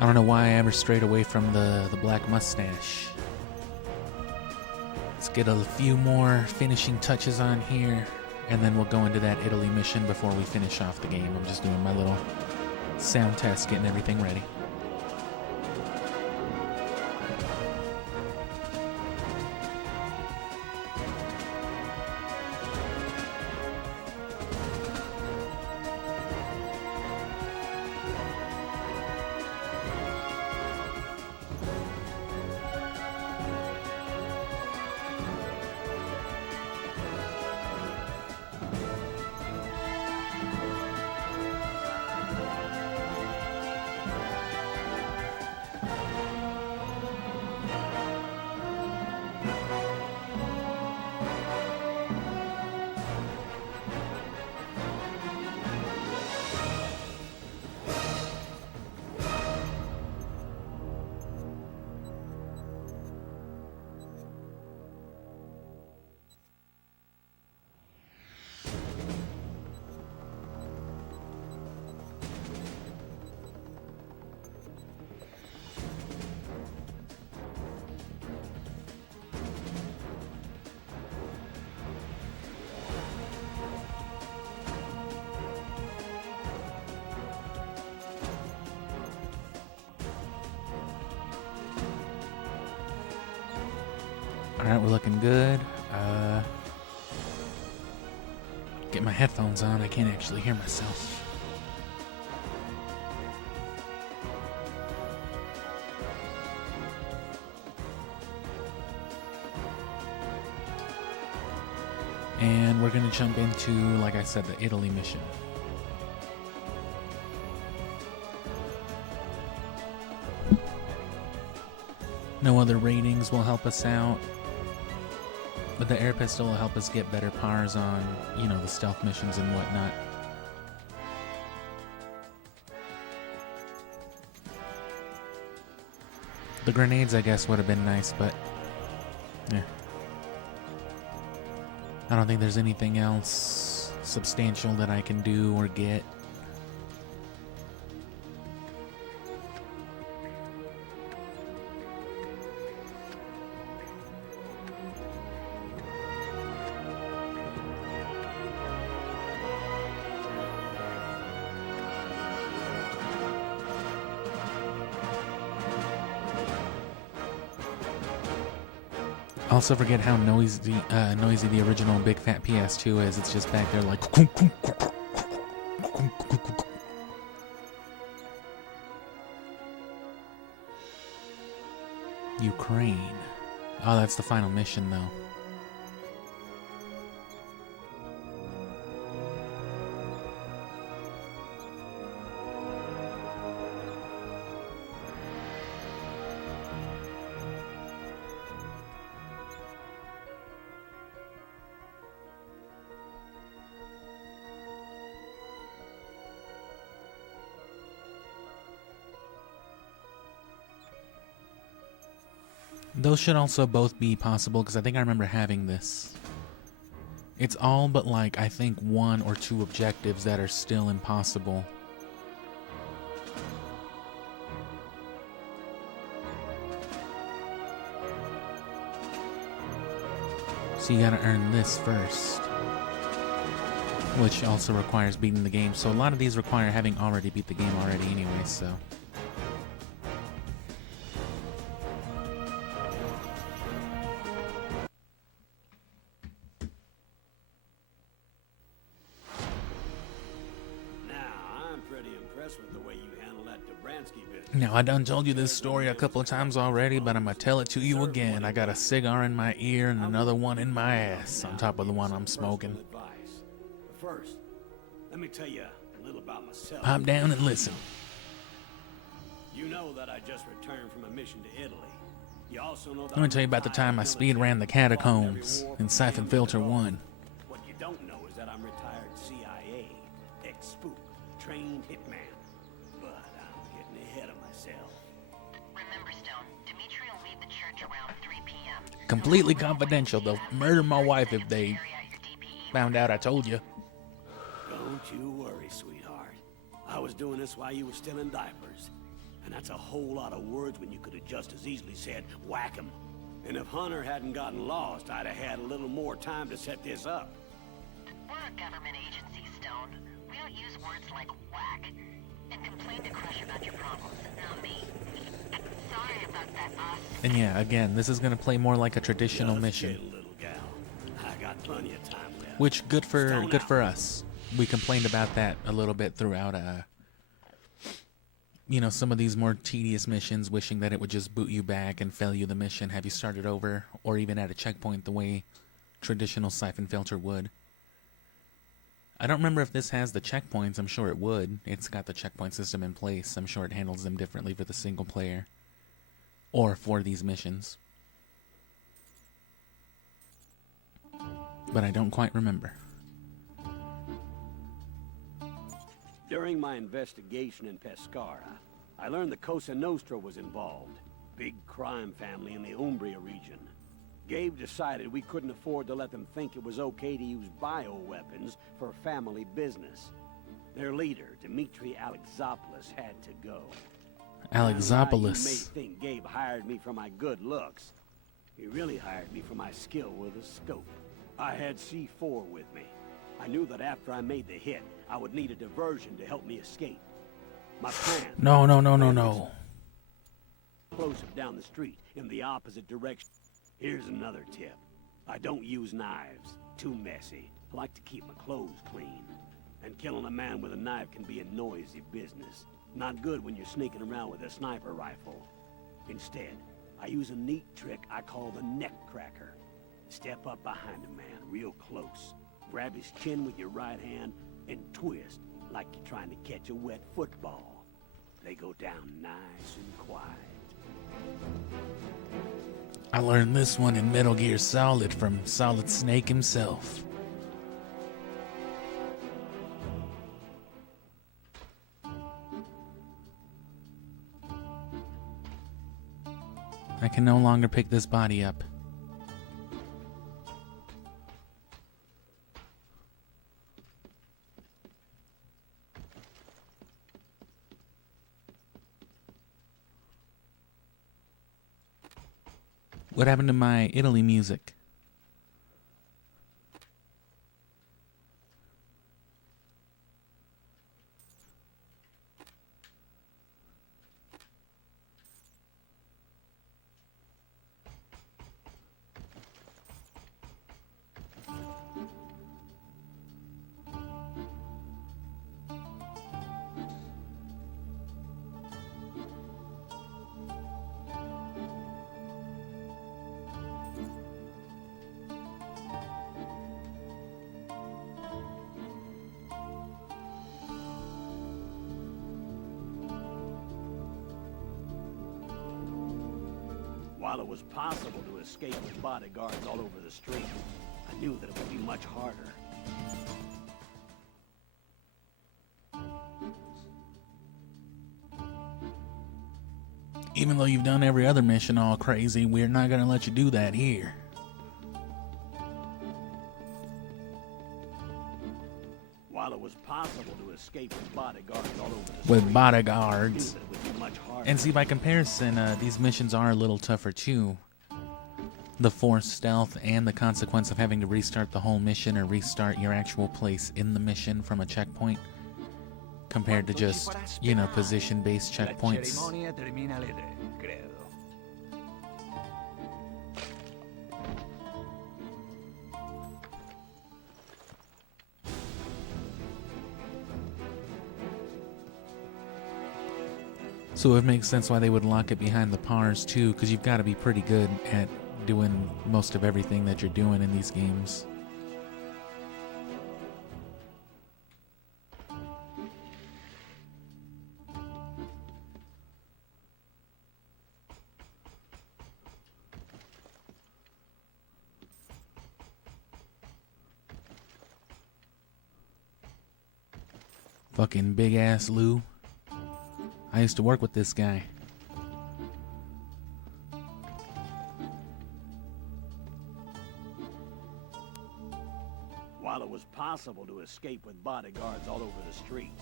I don't know why I ever strayed away from the black mustache. Let's get a few more finishing touches on here, and then we'll go into that Italy mission before we finish off the game. I'm just doing my little sound test, getting everything ready. Alright, we're looking good. Get my headphones on, I can't actually hear myself. And we're gonna jump into, like I said, the Italy mission. No other ratings will help us out, but the air pistol will help us get better pars on, you know, the stealth missions and whatnot. The grenades, I guess, would have been nice, but yeah. I don't think there's anything else substantial that I can do or get. Also forget how noisy the original big fat PS2 is. It's just back there like Ukraine. Oh, that's the final mission though. Those should also both be possible, because I think I remember having this. It's all but like, I think, 1 or 2 objectives that are still impossible. So you gotta earn this first, which also requires beating the game. So a lot of these require having already beat the game already anyway, so... Now, I done told you this story a couple of times already, but I'm gonna tell it to you again. I got a cigar in my ear and another one in my ass, on top of the one I'm smoking. First, let me tell you a little about myself. Pop down and listen. You know that I just returned from a mission to Italy. You also know that Let me tell you about the time I speedran the catacombs in Syphon Filter 1. What you don't know is that I'm retired CIA, ex-spook, trained hitman. But I'm getting ahead of myself. Remember, Stone, Dimitri will leave the church around 3 p.m. Completely confidential. They'll murder my wife if they found out I told you. Don't you worry, sweetheart. I was doing this while you were still in diapers. And that's a whole lot of words when you could have just as easily said, whack 'em. And if Hunter hadn't gotten lost, I'd have had a little more time to set this up. We're a government agency, Stone. We don't use words like whack. And complain to Crush about your problems, not me. Sorry about that, boss. And yeah, again, this is gonna play more like a traditional Just mission, chill, little gal. I got plenty of time left. which good Stone for out. us. We complained about that a little bit throughout, you know, some of these more tedious missions, wishing that it would just boot you back and fail you the mission, have you started over, or even at a checkpoint the way traditional Syphon Filter would. I don't remember if this has the checkpoints. I'm sure it would. It's got the checkpoint system in place. I'm sure it handles them differently for the single player or for these missions. But I don't quite remember. During my investigation in Pescara, I learned the Cosa Nostra was involved. Big crime family in the Umbria region. Gabe decided we couldn't afford to let them think it was okay to use bioweapons for family business. Their leader, Dmitri Alexopoulos, had to go. You may Alexopoulos. think Gabe hired me for my good looks. He really hired me for my skill with a scope. I had C4 with me. I knew that after I made the hit, I would need a diversion to help me escape. My plan... No. Explosive down the street, in the opposite direction. Here's another tip. I don't use knives. Too messy. I like to keep my clothes clean. And killing a man with a knife can be a noisy business. Not good when you're sneaking around with a sniper rifle. Instead, I use a neat trick I call the neck cracker. Step up behind a man real close. Grab his chin with your right hand and twist like you're trying to catch a wet football. They go down nice and quiet. I learned this one in Metal Gear Solid from Solid Snake himself. I can no longer pick this body up. What happened to my Italy music? While it was possible to escape with bodyguards all over the street, I knew that it would be much harder. Even though you've done every other mission all crazy, we're not gonna let you do that here. While it was possible to escape with bodyguards all over the street, With I knew bodyguards. that it would be much harder. And see, by comparison, these missions are a little tougher too. The forced stealth and the consequence of having to restart the whole mission or restart your actual place in the mission from a checkpoint compared to just, you know, position-based checkpoints. cerimonia termina alle 3, credo. So it makes sense why they would lock it behind the PARs too, because you've got to be pretty good at doing most of everything that you're doing in these games. Fucking big ass Lou. I used to work with this guy. While it was possible to escape with bodyguards all over the street,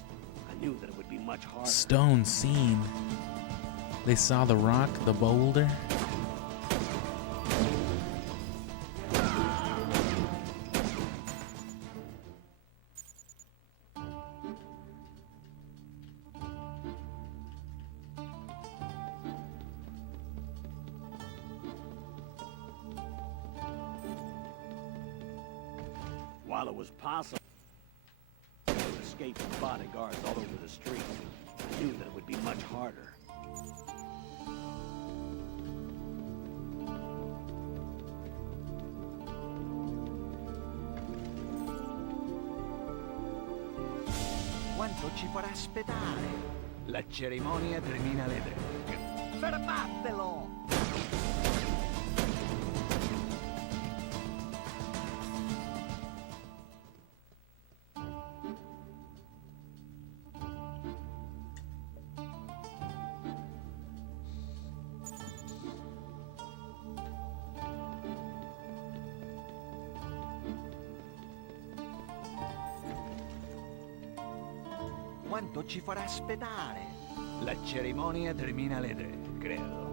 I knew that it would be much harder. Stone scene. They saw the rock, the boulder. While it was possible to escape from bodyguards all over the street, I knew that it would be much harder. Quanto ci farà aspettare? La cerimonia termina alle 3. Fermatelo! Quanto ci farà aspettare? La cerimonia termina alle 3, credo.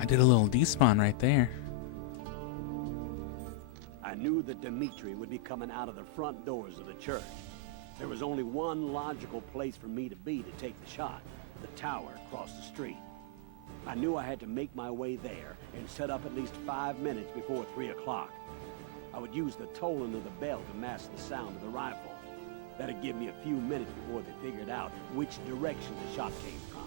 I did a little despawn right there. I knew that Dimitri would be coming out of the front doors of the church. There was only one logical place for me to be to take the shot, the tower across the street. I knew I had to make my way there and set up at least 5 minutes before 3 o'clock. I would use the tolling of the bell to mask the sound of the rifle. That'd give me a few minutes before they figured out which direction the shot came from.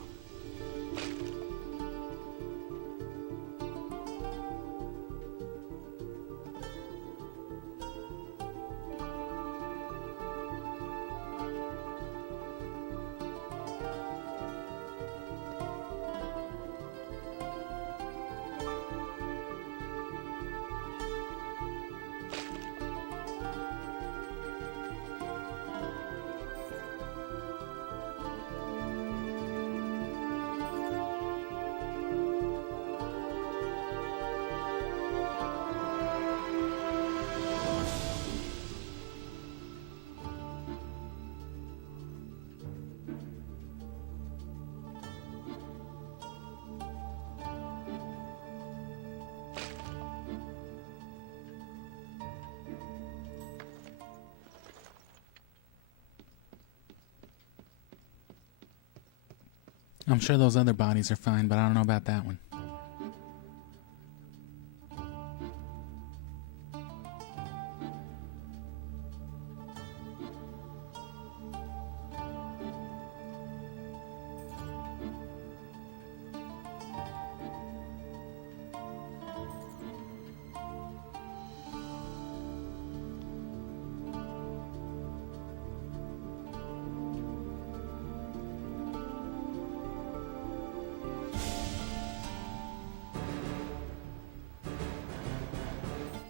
I'm sure those other bodies are fine, but I don't know about that one.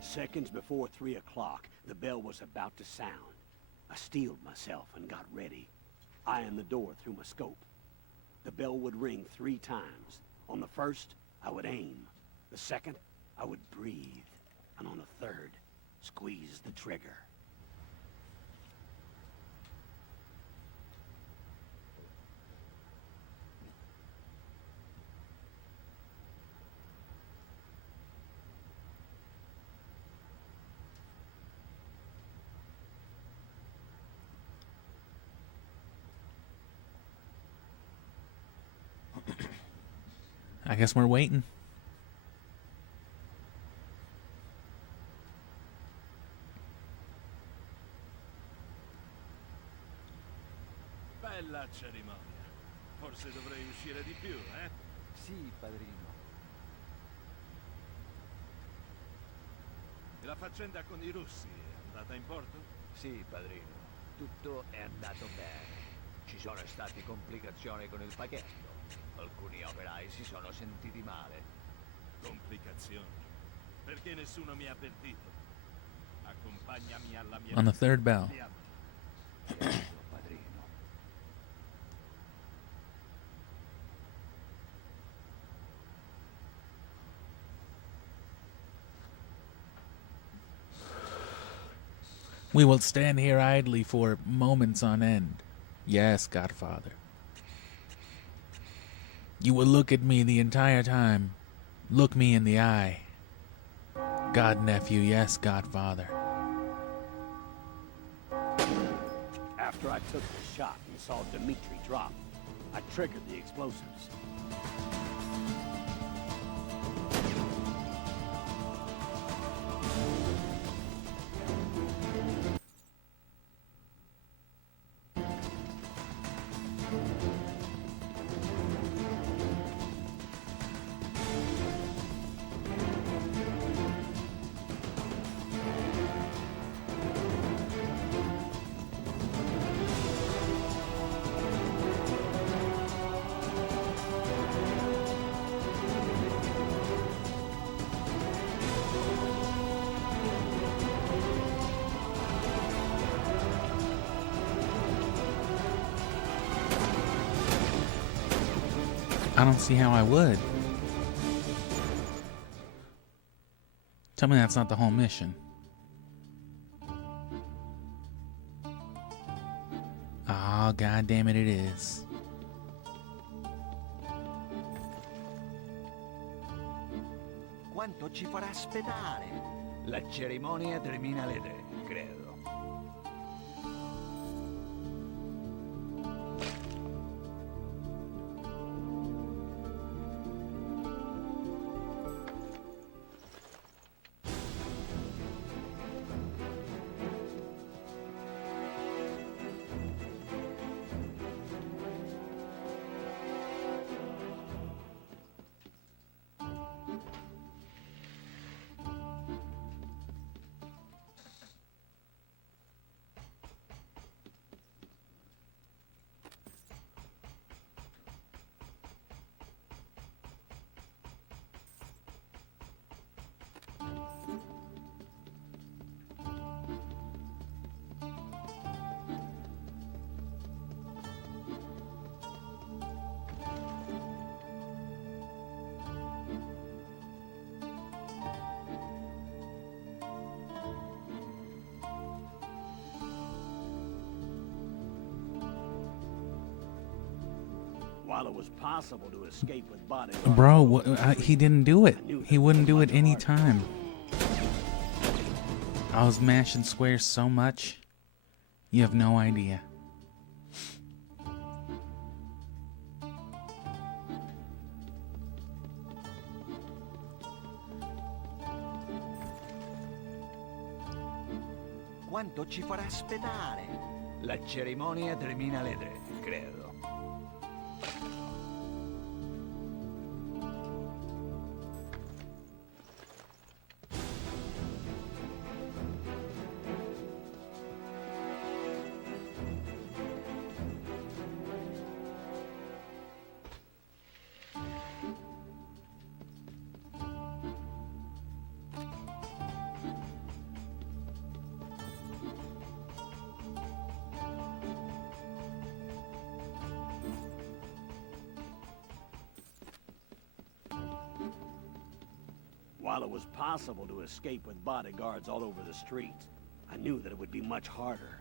Seconds before 3 o'clock, the bell was about to sound. I steeled myself and got ready, eyeing the door through my scope. The bell would ring 3 times. On the first, I would aim. The second, I would breathe. And on the third, squeeze the trigger. I guess we're waiting. Bella cerimonia. Forse dovrei uscire di più, eh? Sì, padrino. E la faccenda con i russi è andata in porto? Sì, padrino. Tutto è andato bene. Ci sono state complicazioni con il pacchetto. Alcuni operai si sono sentiti male. Complicazioni? Perché nessuno mi ha avvertito? Accompagnami alla mia... On the third bell. Andiamo. Certo, padrino. We will stand here idly for moments on end. Yes, Godfather. You will look at me the entire time. Look me in the eye. God, nephew, yes, Godfather. After I took the shot and saw Dmitri drop, I triggered the explosives. I don't see how I would. Tell me that's not the whole mission. Oh, god damn it, it is. Quanto ci farà aspettare? La cerimonia termina alle 3, credo. While it was possible to escape with bodyguards, Bro, he didn't do it. He wouldn't do it any time. I was mashing squares so much. You have no idea. Quanto ci farà aspettare? La cerimonia termina alle 3, credo. While it was possible to escape with bodyguards all over the street, I knew that it would be much harder.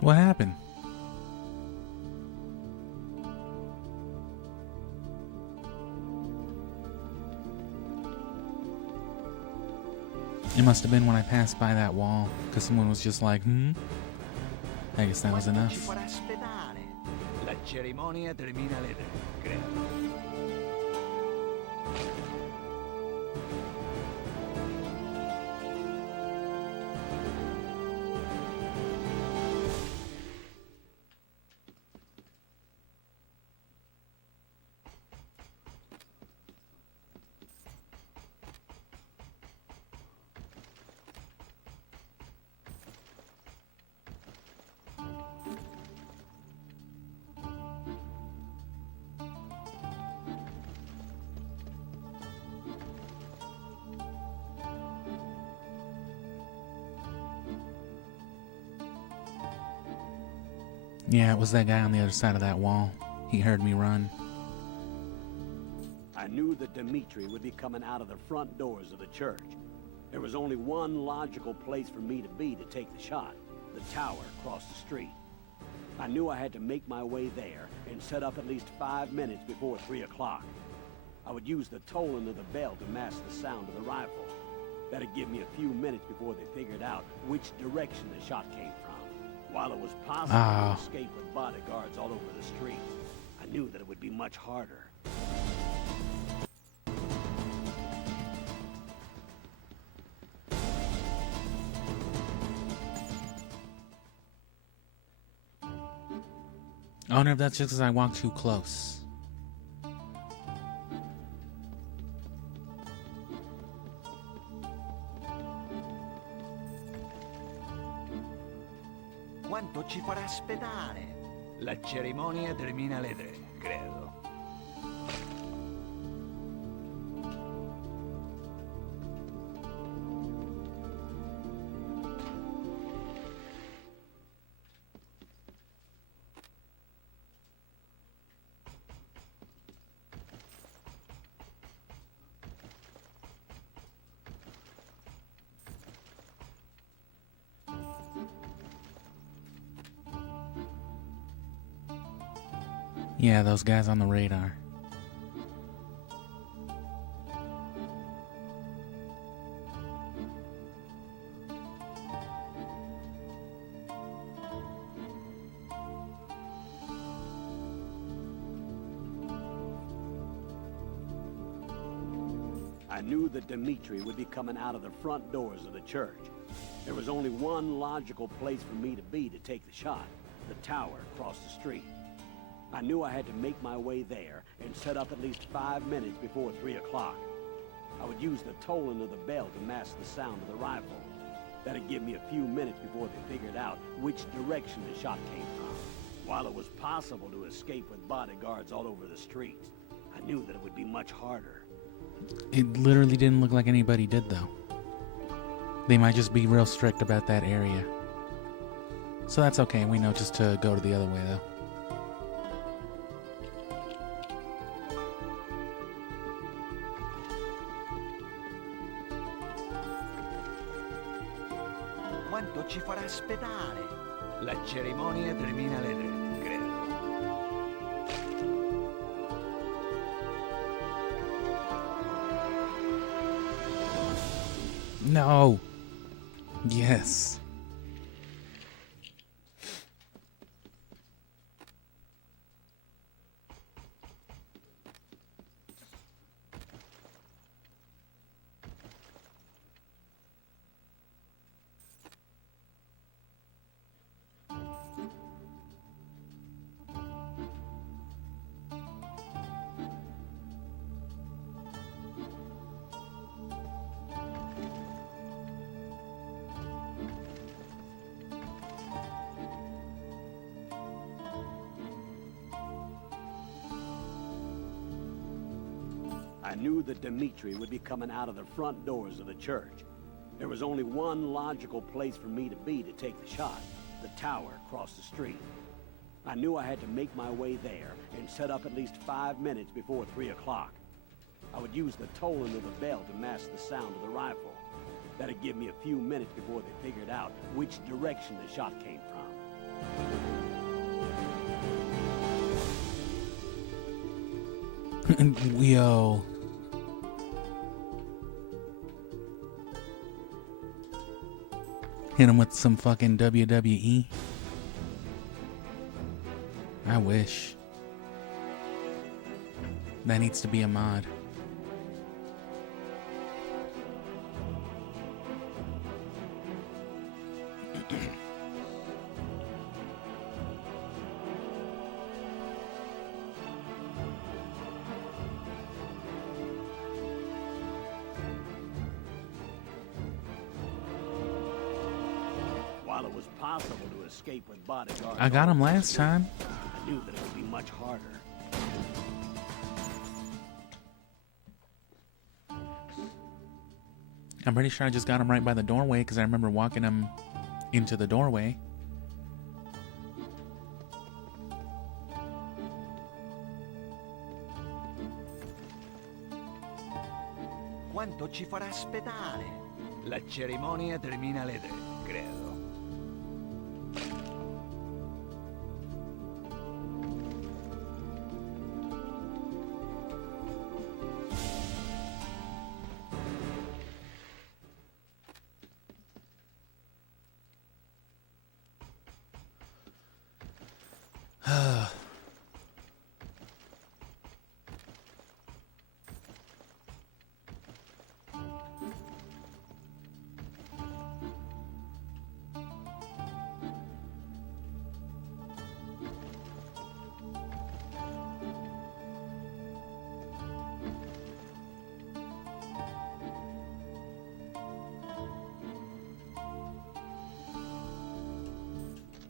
What happened? It must have been when I passed by that wall, because someone was just like, I guess that was Quanto enough. ci farà aspettare? La cerimonia termina alle 3, credo. Yeah, it was that guy on the other side of that wall. He heard me run. I knew that Dimitri would be coming out of the front doors of the church. There was only one logical place for me to be to take the shot, the tower across the street. I knew I had to make my way there and set up at least 5 minutes before 3 o'clock. I would use the tolling of the bell to mask the sound of the rifle. That'd give me a few minutes before they figured out which direction the shot came from. While it was possible to escape with bodyguards all over the streets, I knew that it would be much harder. I wonder if that's just because I walked too close. Quanto ci farà aspettare? La cerimonia termina alle 3, credo. Yeah, those guys on the radar. I knew that Dimitri would be coming out of the front doors of the church. There was only one logical place for me to be to take the shot, the tower across the street. I knew I had to make my way there and set up at least 5 minutes before 3 o'clock. I would use the tolling of the bell to mask the sound of the rifle. That'd give me a few minutes before they figured out which direction the shot came from. While it was possible to escape with bodyguards all over the streets, I knew that it would be much harder. It literally didn't look like anybody did, though. They might just be real strict about that area. So that's okay. We know just to go to the other way, though. Quanto ci farà aspettare? La cerimonia termina alle 3, credo. No. Yes. I knew that Dimitri would be coming out of the front doors of the church. There was only one logical place for me to be to take the shot, the tower across the street. I knew I had to make my way there and set up at least 5 minutes before 3 o'clock. I would use the tolling of the bell to mask the sound of the rifle. That'd give me a few minutes before they figured out which direction the shot came Yo. Hit him with some fucking WWE. I wish. That needs to be a mod. While it was possible to escape with bodyguards, I got him last time. I knew that it would be much harder. I'm pretty sure I just got him right by the doorway because I remember walking him into the doorway. Quanto ci farà aspettare? La cerimonia termina alle 3, credo.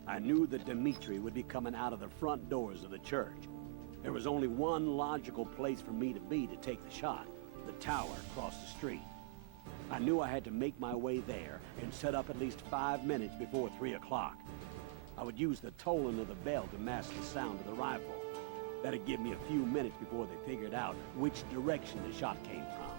I knew that Dimitri would be coming out of the front doors of the church. There was only one logical place for me to be to take the shot, the tower across the street. I knew I had to make my way there and set up at least 5 minutes before 3 o'clock. I would use the tolling of the bell to mask the sound of the rifle. That'd give me a few minutes before they figured out which direction the shot came from.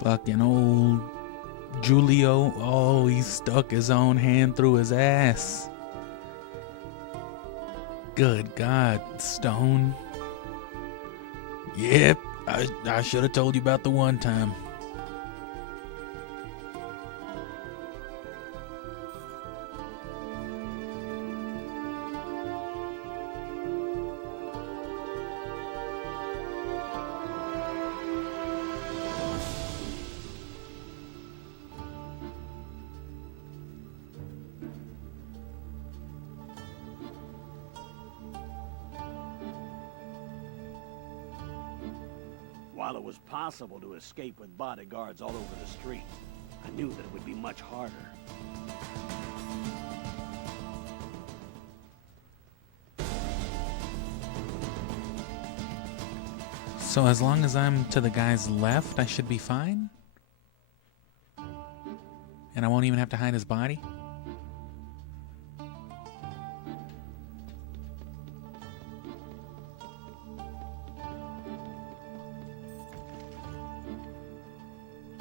Fucking old Julio. Oh, he stuck his own hand through his ass. Good God, Stone. Yep, I should have told you about the one time. While it was possible to escape with bodyguards all over the street, I knew that it would be much harder. So as long as I'm to the guy's left, I should be fine? And I won't even have to hide his body?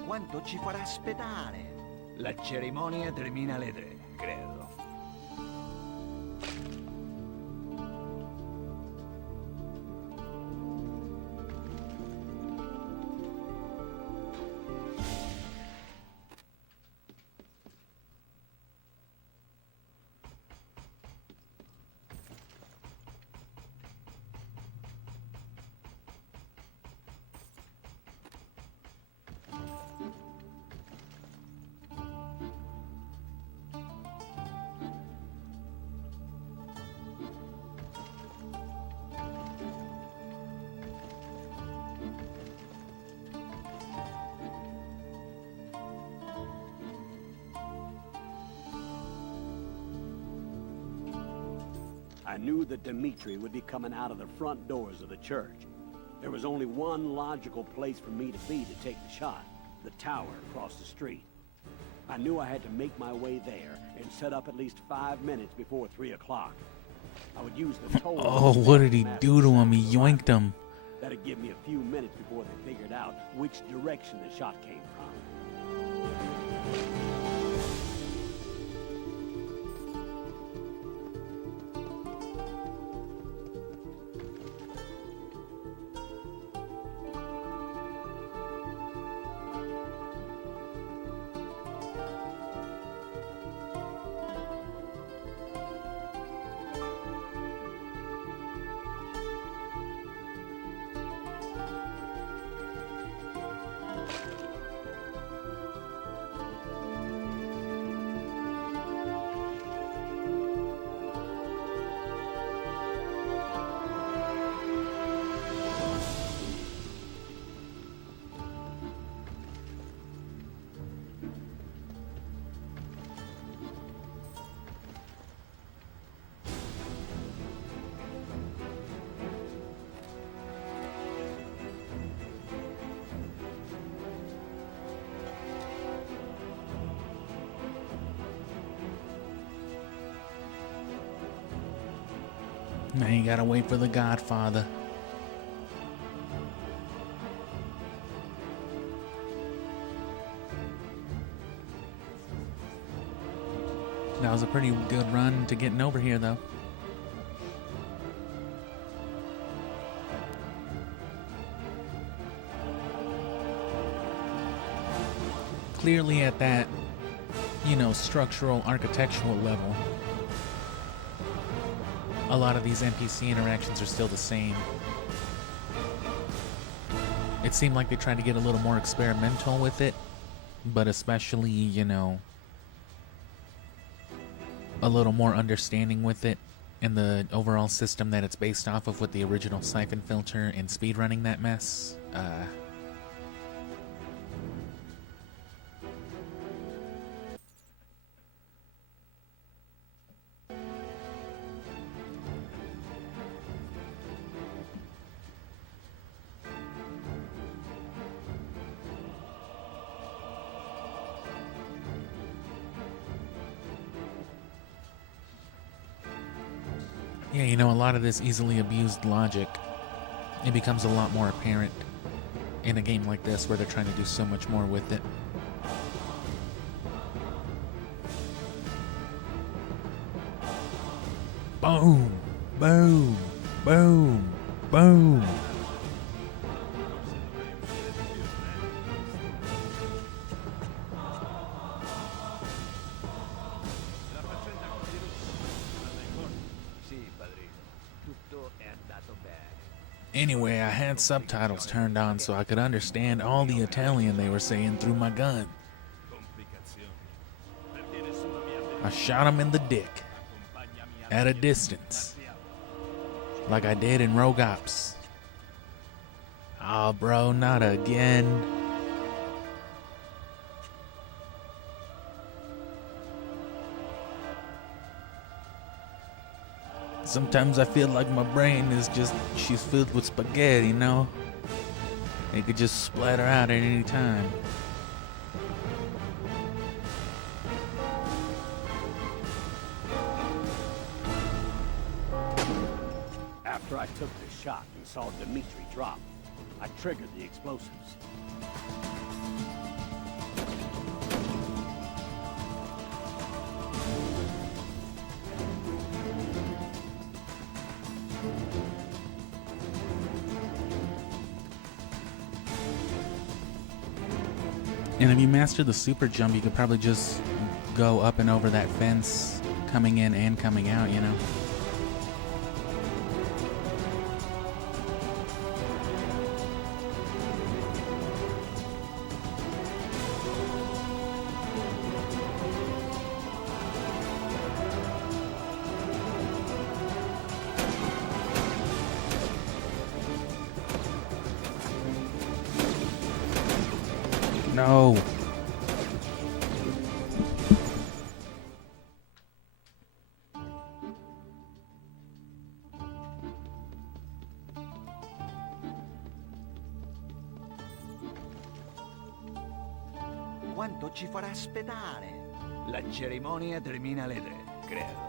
Quanto ci farà aspettare? La cerimonia termina alle 3, credo. I knew that Dimitri would be coming out of the front doors of the church. There was only one logical place for me to be to take the shot, the tower across the street. I knew I had to make my way there and set up at least 5 minutes before 3 o'clock. I would use the toll. Oh, what did he do to him? He yoinked him. That'd give me a few minutes before they figured out which direction the shot came from. Now you gotta wait for the Godfather. That was a pretty good run to getting over here, though. Clearly at that, structural, architectural level, a lot of these NPC interactions are still the same. It seemed like they tried to get a little more experimental with it, but especially, a little more understanding with it and the overall system that it's based off of with the original Syphon Filter and speedrunning that mess. Yeah, a lot of this easily abused logic, it becomes a lot more apparent in a game like this where they're trying to do so much more with it. Boom! Boom! Boom! Boom! La faccenda continua. Andai forte. Sì, padrino. Tutto è andato bene. Anyway, I had subtitles turned on so I could understand all the Italian they were saying through my gun. Complicazioni. Perché nessuno mi ha detto I shot him in the dick, accompagnami at a alla distance, partiamo. like I did in Rogue Ops. Oh, bro, not again. Sometimes I feel like my brain is she's filled with spaghetti, It could just splatter out at any time. After I took the shot and saw Dimitri drop, I triggered the explosives. And if you master the super jump, you could probably just go up and over that fence, coming in and coming out, No. Quanto ci farà aspettare? La cerimonia termina alle 3, credo.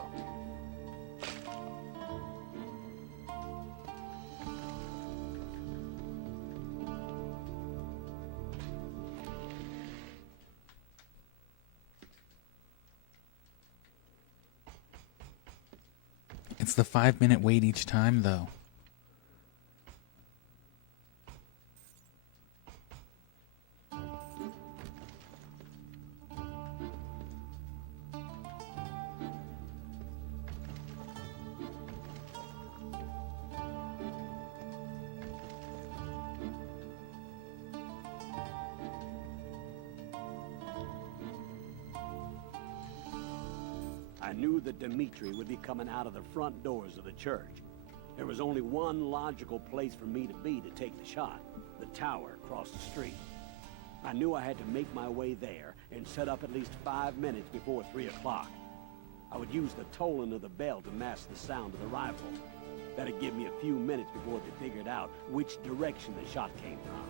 It's the 5-minute wait each time, though. I knew that Dimitri would be coming out of the front doors of the church. There was only one logical place for me to be to take the shot, the tower across the street. I knew I had to make my way there and set up at least 5 minutes before 3 o'clock. I would use the tolling of the bell to mask the sound of the rifle. That'd give me a few minutes before they figured out which direction the shot came from.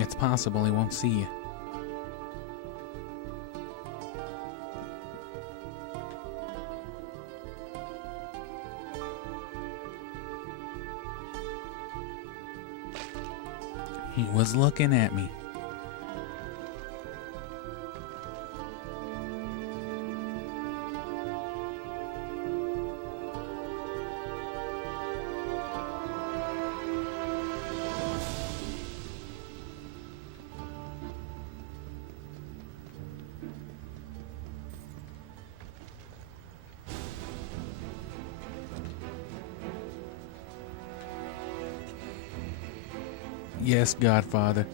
It's possible he won't see you. He was looking at me. Yes, Godfather.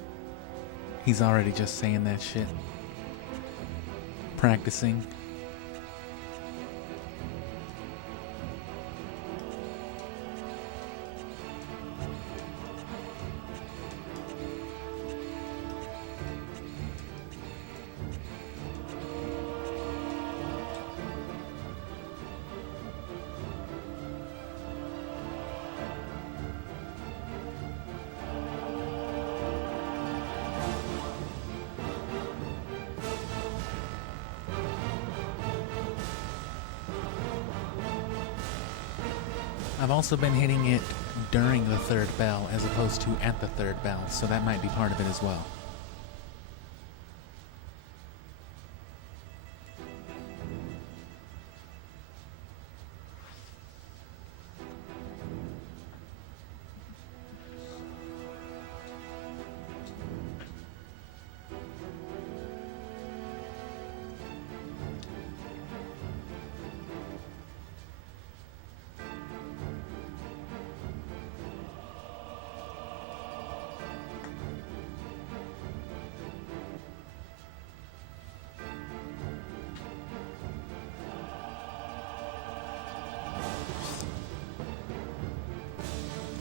He's already just saying that shit. Practicing. I've also been hitting it during the third bell as opposed to at the third bell, so that might be part of it as well.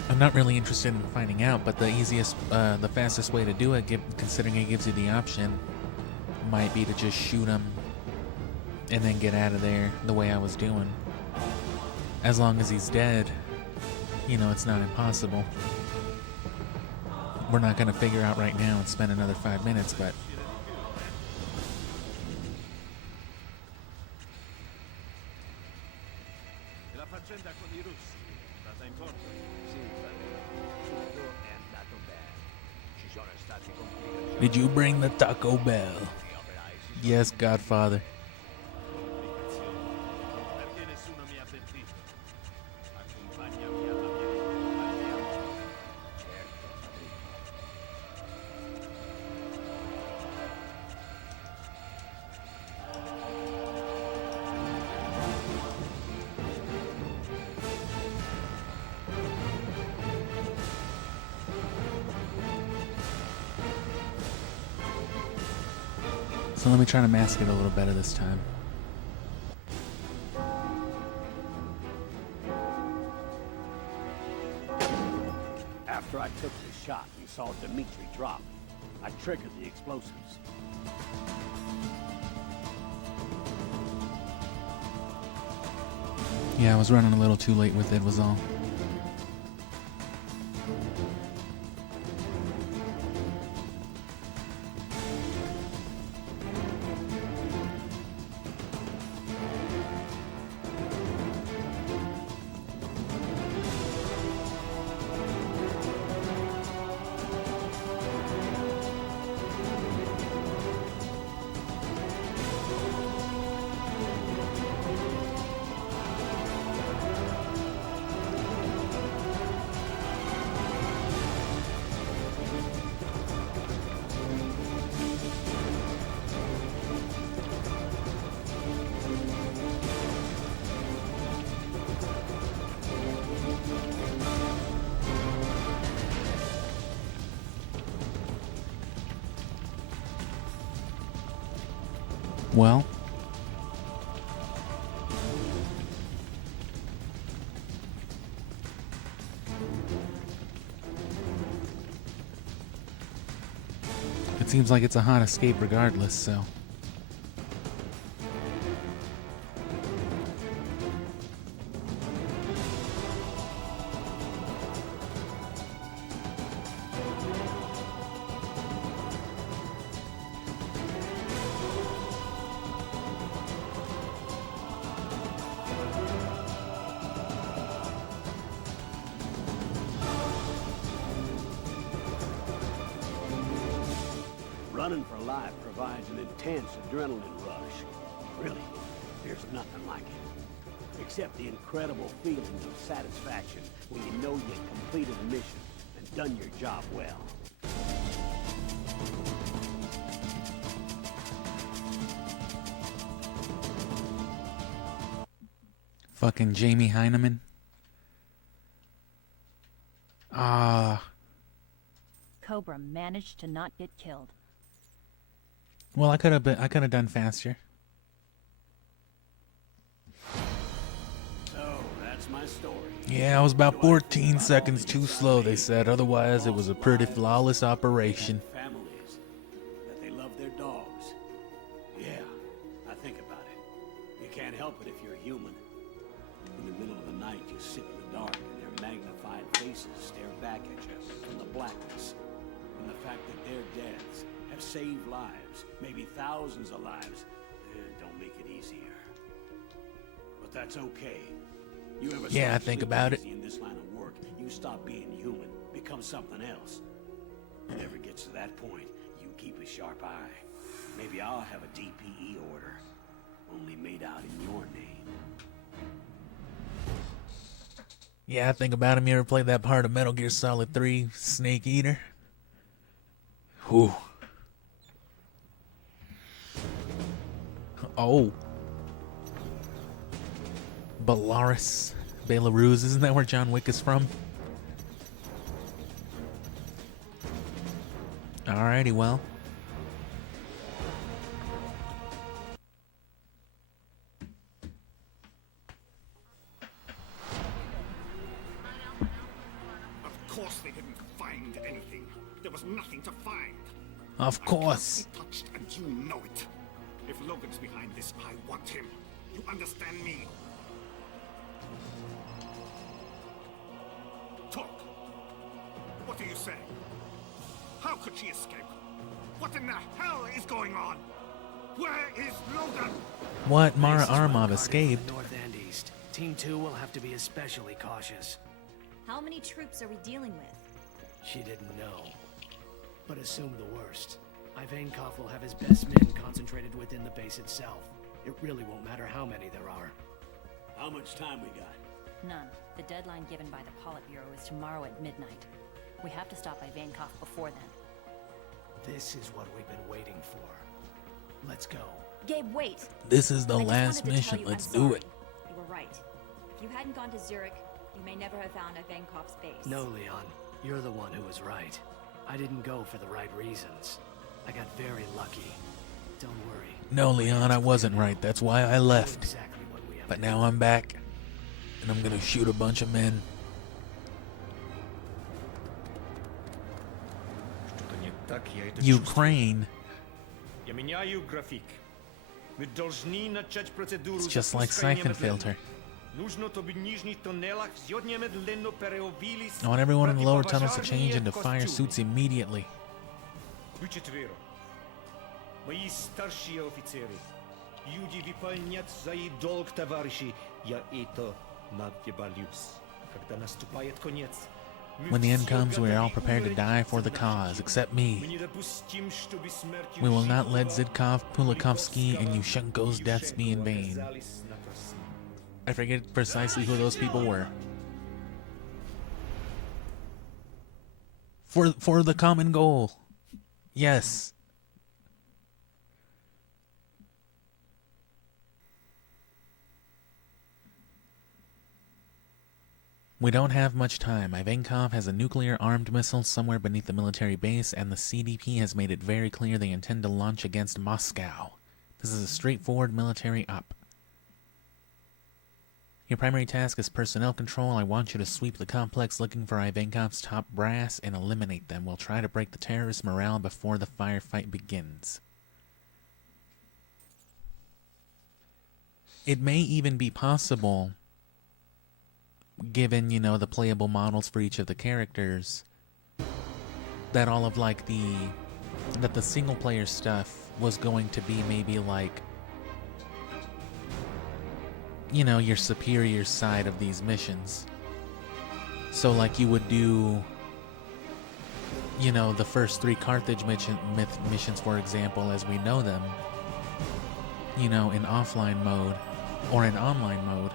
I'm not really interested in finding out, but the fastest way to do it, considering it gives you the option, might be to just shoot him and then get out of there the way I was doing. As long as he's dead, you know, it's not impossible. We're not going to figure out right now and spend another 5 minutes, but... E la faccenda con i russi? Cosa importa? Sì, tutto è andato bene. Ci sono stati complicazioni. Did you bring the Taco Bell? Gli operai si Yes, Godfather. Complicazioni. Perché nessuno mi ha avvertito? Accompagnami alla mia parliamo. certo, padrino. So let me try to mask it a little better this time. After I took the shot and saw Dimitri drop, I triggered the explosives. Yeah, I was running a little too late with it, was all. Well, it seems like it's a hot escape regardless, so... alive provides an intense adrenaline rush. Really, there's nothing like it. Except the incredible feeling of satisfaction when you know you've completed a mission and done your job well. Fucking Jamie Heineman. Cobra managed to not get killed. Well, I could have done faster. So, that's my story. Yeah, I was about 14 seconds too slow, they said. Otherwise, it was a pretty flawless operation. Families, that they love their dogs. Yeah, I think about it. You can't help it if you're human. In the middle of the night, you sit in the dark and their magnified faces stare back at you from the blackness. And the fact that their deaths have saved lives, maybe thousands of lives, don't make it easier. But that's okay. You ever Yeah, start I think to live about it. easy in this line of work, you stop being human, become something else. Whenever it gets to that point, you keep a sharp eye. Maybe I'll have a DPE order, only made out in your name. Yeah, I think about him. You ever played that part of Metal Gear Solid 3, Snake Eater? Whew. Oh. Belarus. Belarus, isn't that where John Wick is from? Alrighty, well. Of course they didn't find anything. There was nothing to find. Of course. I can't be touched, and you know it. If Logan's behind this, I want him. You understand me? Talk. What do you say? How could she escape? What in the hell is going on? Where is Logan? What? Mara This is one Armov guardian escaped. from the north and east. Team 2 will have to be especially cautious. How many troops are we dealing with? She didn't know. But assume the worst. Ivankov will have his best men concentrated within the base itself. It really won't matter how many there are. How much time we got? None. The deadline given by the Politburo is tomorrow at midnight. We have to stop Ivankov before then. This is what we've been waiting for. Let's go. Gabe, wait! This is the I just last wanted to mission. tell you Let's I'm do sorry. it. You were right. If you hadn't gone to Zurich, you may never have found Ivankov's base. No, Leon. You're the one who was right. I didn't go for the right reasons. I got very lucky. Don't worry. No, Leon, I wasn't right. That's why I I know left. exactly what we have But to now I'm back. And I'm gonna shoot a bunch of men. Что-то не так, я это Ukraine. чувствую. Я меняю график. Мы должны начать процедуру It's just like запускания Syphon медленно. Filter. Нужно, чтобы в нижних тоннелях сегодня медленно переобились I want everyone in the lower tunnels to противопожарные change into fire костюмы. suits immediately. Вы четверо. Мои старшие офицеры. Люди выполнят свой долг, товарищи. Я это надеюсь. Когда наступает конец, мы When the end все comes, we are all готовы prepared to умереть die for the за cause, наших. except Мы me. не допустим, чтобы смертью We will not let Жидкова, Zidkov, Pulikovsky, and Yushchenko's deaths be in Yushchenko vain. оказались напрасны. I forget precisely who those people were. For the common goal. Yes. We don't have much time. Ivankov has a nuclear-armed missile somewhere beneath the military base, and the CDP has made it very clear they intend to launch against Moscow. This is a straightforward military op. Your primary task is personnel control. I want you to sweep the complex looking for Ivankov's top brass and eliminate them. We'll try to break the terrorist morale before the firefight begins. It may even be possible, given, you know, the playable models for each of the characters, that all of like the single player stuff was going to be maybe like, you know, your superior side of these missions. So like you would do you know, the first 3 Carthage missions, for example, as we know them, you know, in offline mode or in online mode.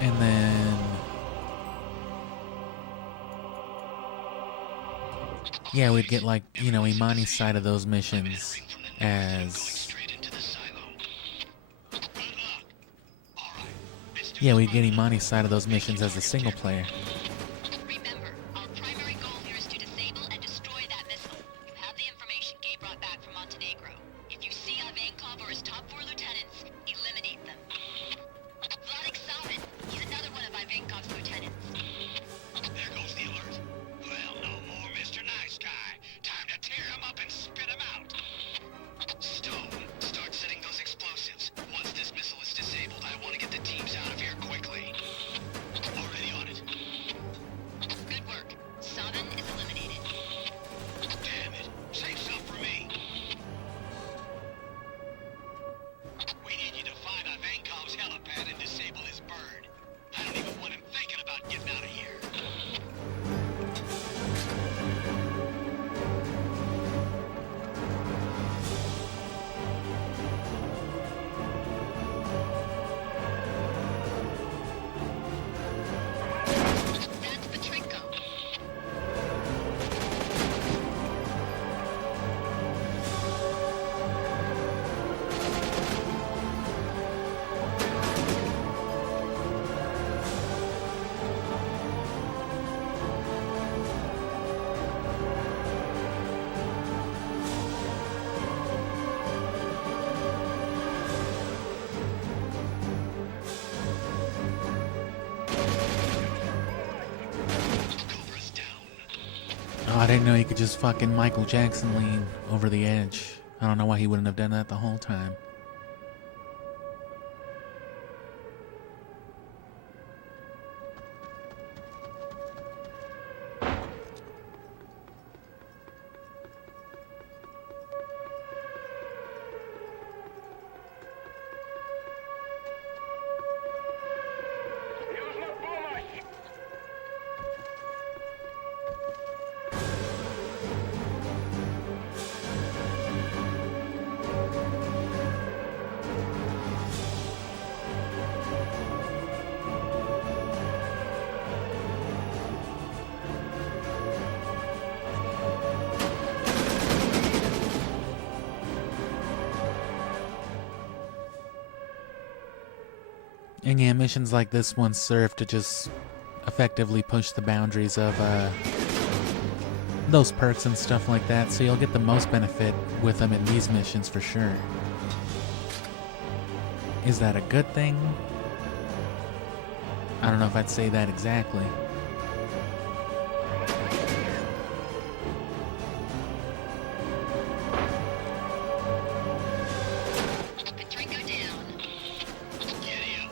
And then, yeah, we'd get, like, you know, Imani's side of those missions as... Yeah, we'd get Imani's side of those missions as a single player. Remember, our primary goal here is to disable and destroy that missile. You have the information Gay brought back from Montenegro. If you see Ivankov or his top 4 lieutenants, eliminate them. Vladik Savin, he's another one of Ivankov's lieutenants. There goes the alert. Well, no more Mr. Nice Guy. Time to tear him up and spit him out. Stone, start setting those explosives. Once this missile is disabled, I want to get the teams out of here quickly. Already on it. Good work. Savin is eliminated. Damn it. Save some for me. We need you to find Ivankov's helipad and disable his bird. I don't even want him thinking about getting out of here. That's Petrenko. Cobra's down. Oh, I didn't know he could just fucking Michael Jackson lean over the edge. I don't know why he wouldn't have done that the whole time. And yeah, missions like this one serve to just effectively push the boundaries of those perks and stuff like that, so you'll get the most benefit with them in these missions for sure. Is that a good thing? I don't know if I'd say that exactly. Petrenko down. Giddy up.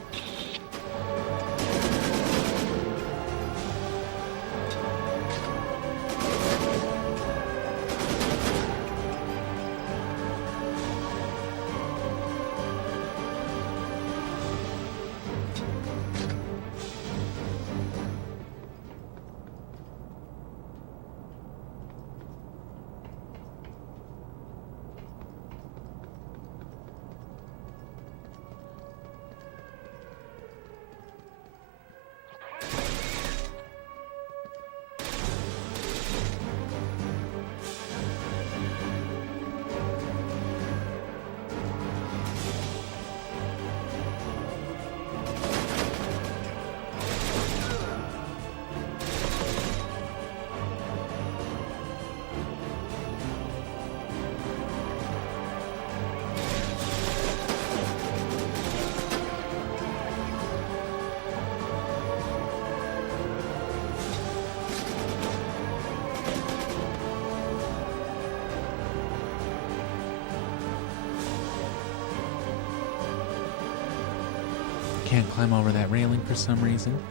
Can't climb over that railing for some reason.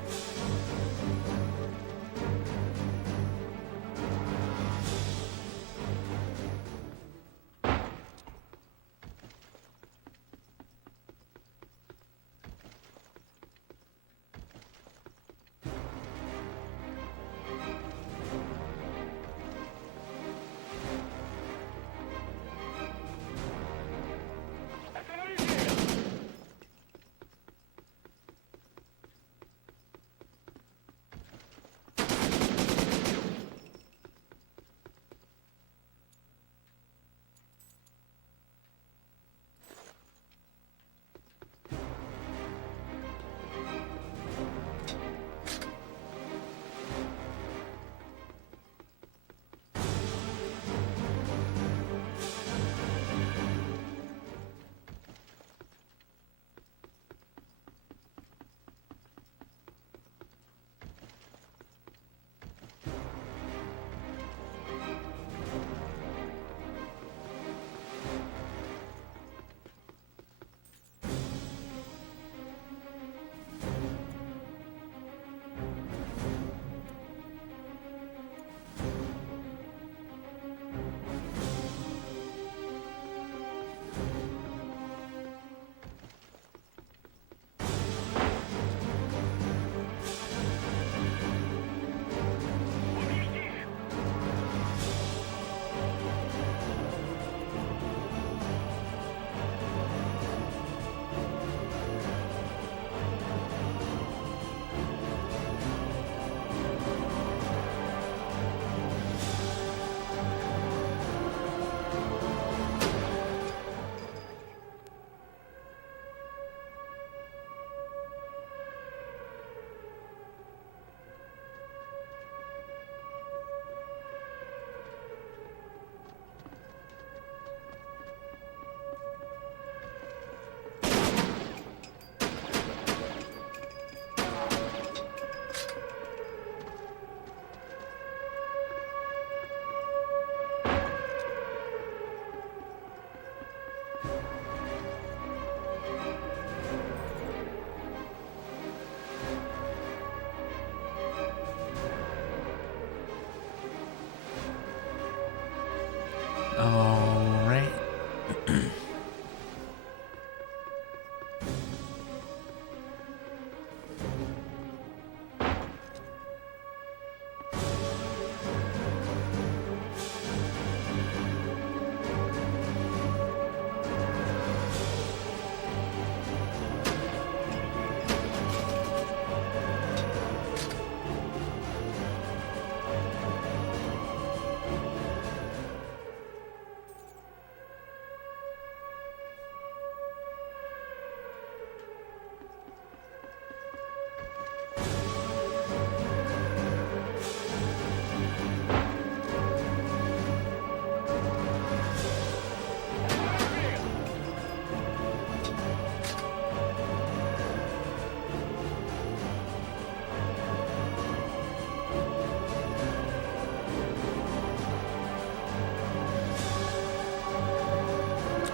All right.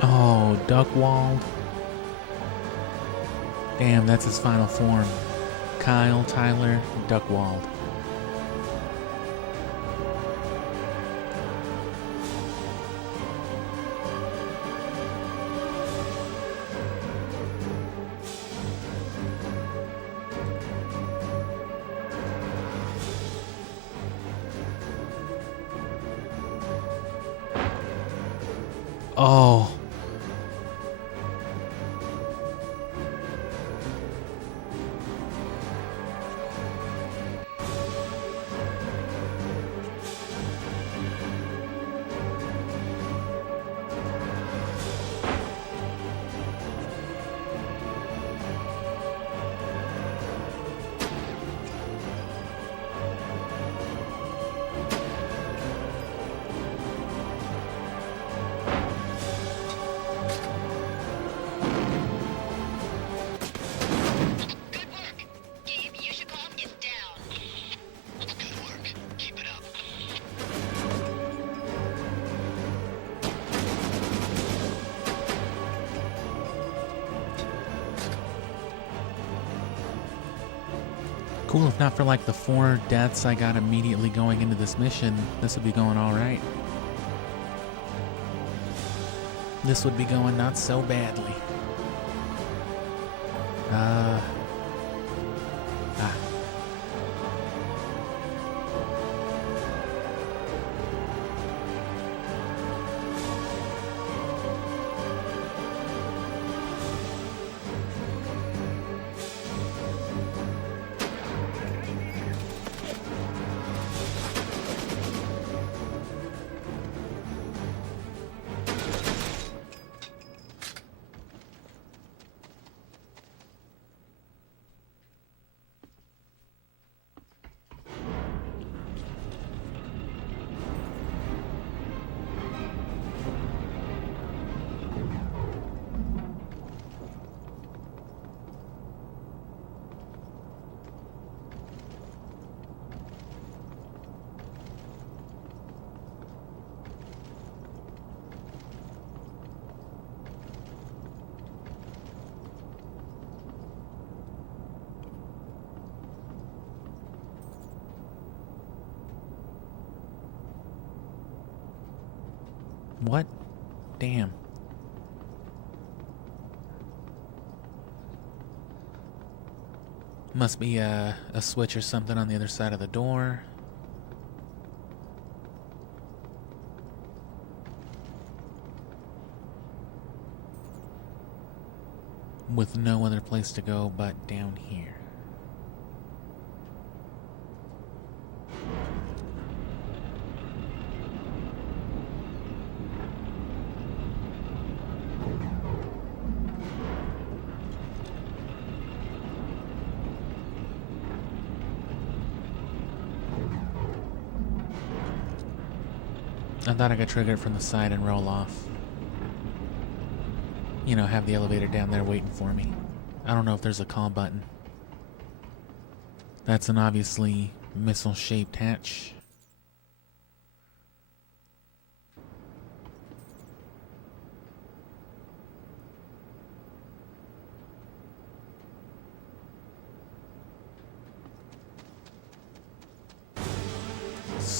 Oh, Duckwald. Damn, that's his final form. Kyle Tyler Duckwald. Oh. Good work. Gabe Yushikov is down. Good work. Keep it up. Cool, if not for like the 4 deaths I got immediately going into this mission, this would be going alright. This would be going not so badly. What? Damn. Must be a switch or something on the other side of the door. With no other place to go but down here. I thought I could trigger it from the side and roll off. You know, have the elevator down there waiting for me. I don't know if there's a call button. That's an obviously missile-shaped hatch.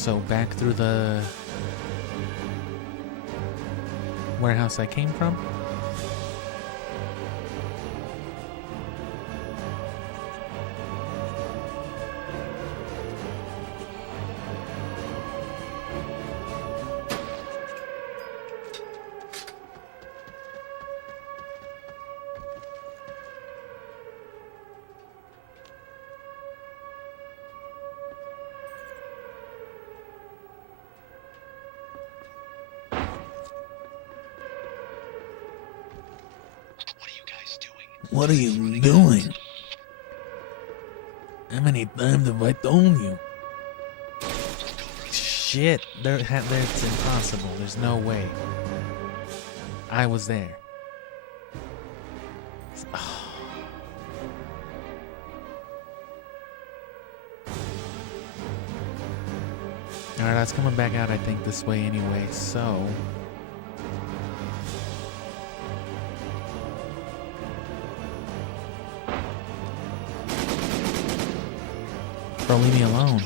So back through the warehouse I came from? What are you doing? How many times have I told you? Shit, that's impossible. There's no way. I was there. Alright, I was coming back out, I think, this way anyway, so... Bro, leave me alone.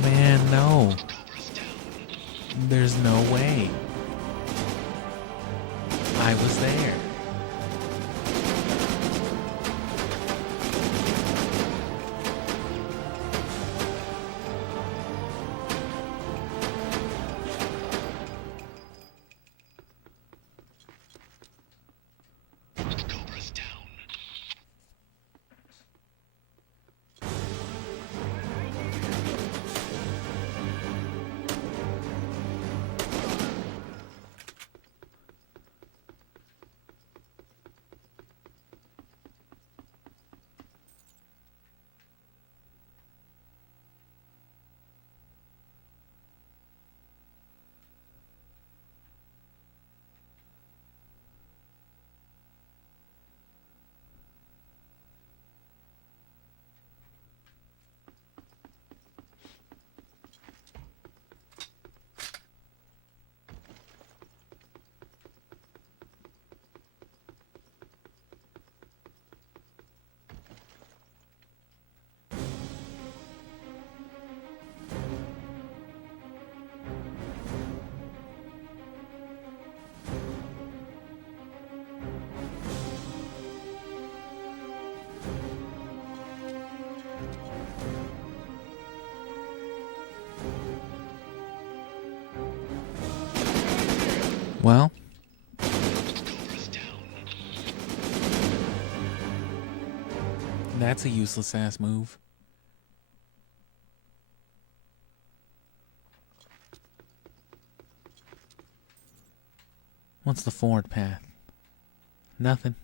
Man, no. There's no way. I was there. Well, that's a useless ass move. What's the forward path? Nothing.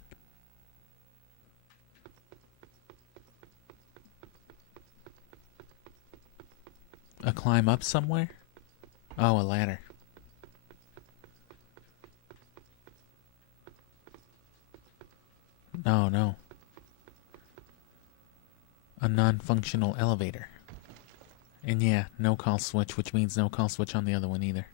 A climb up somewhere? Oh, a ladder. Oh, no. A non-functional elevator. And yeah, no call switch, which means no call switch on the other one either.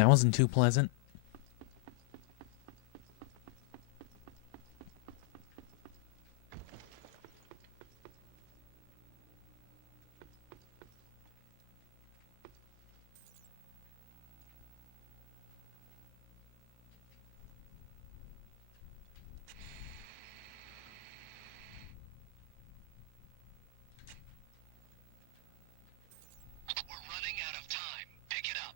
That wasn't too pleasant. We're running out of time. Pick it up.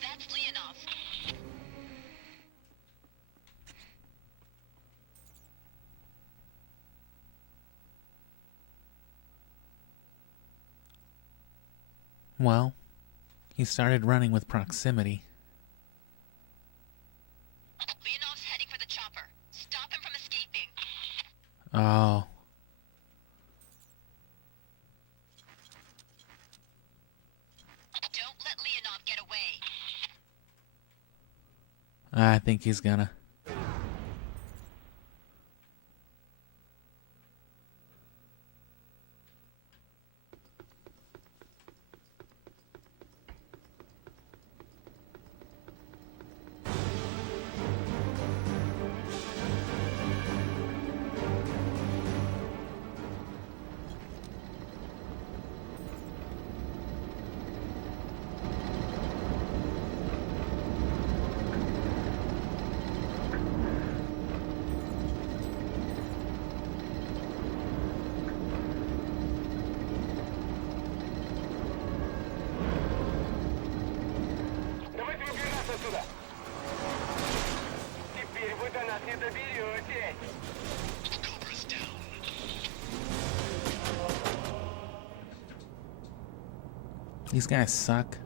That's Leonov. Well, he started running with proximity. Leonov's heading for the chopper. Stop him from escaping. Oh. Don't let Leonov get away. I think he's gonna. Давайте выбираться отсюда. Теперь вы до нас не доберетесь. Cobra's down. These guys suck.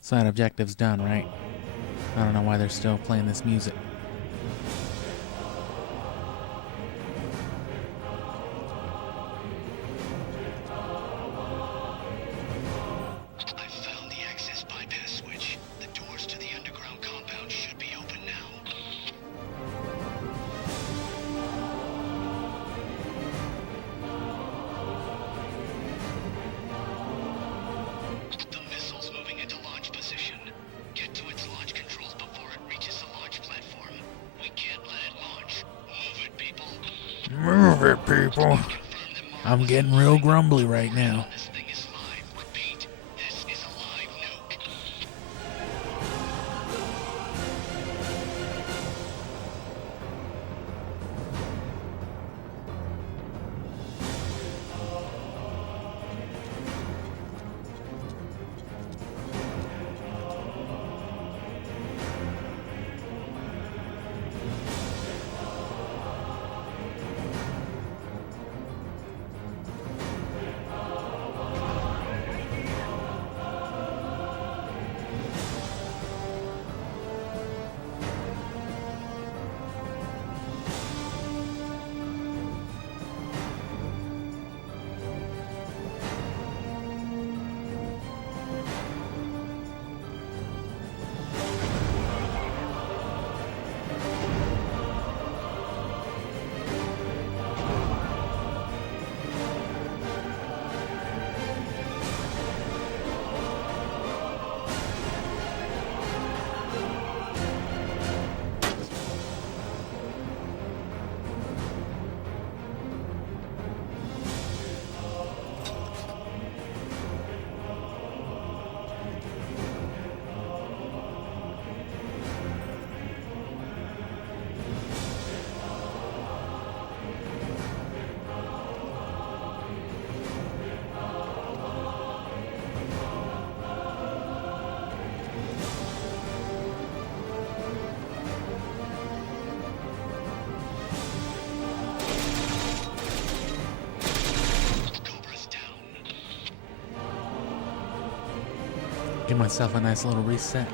So that objective's done, right? I don't know why they're still playing this music. I found the access bypass switch. The doors to the underground compound should be open now. The missile's moving into launch position. Get to its launch controls before it reaches the launch platform. We can't let it launch. Move it, people. Move it, people. I'm getting real grumbly right now. This thing is live. Repeat, this is a live nuke. Cobra's down. Give myself a nice little reset.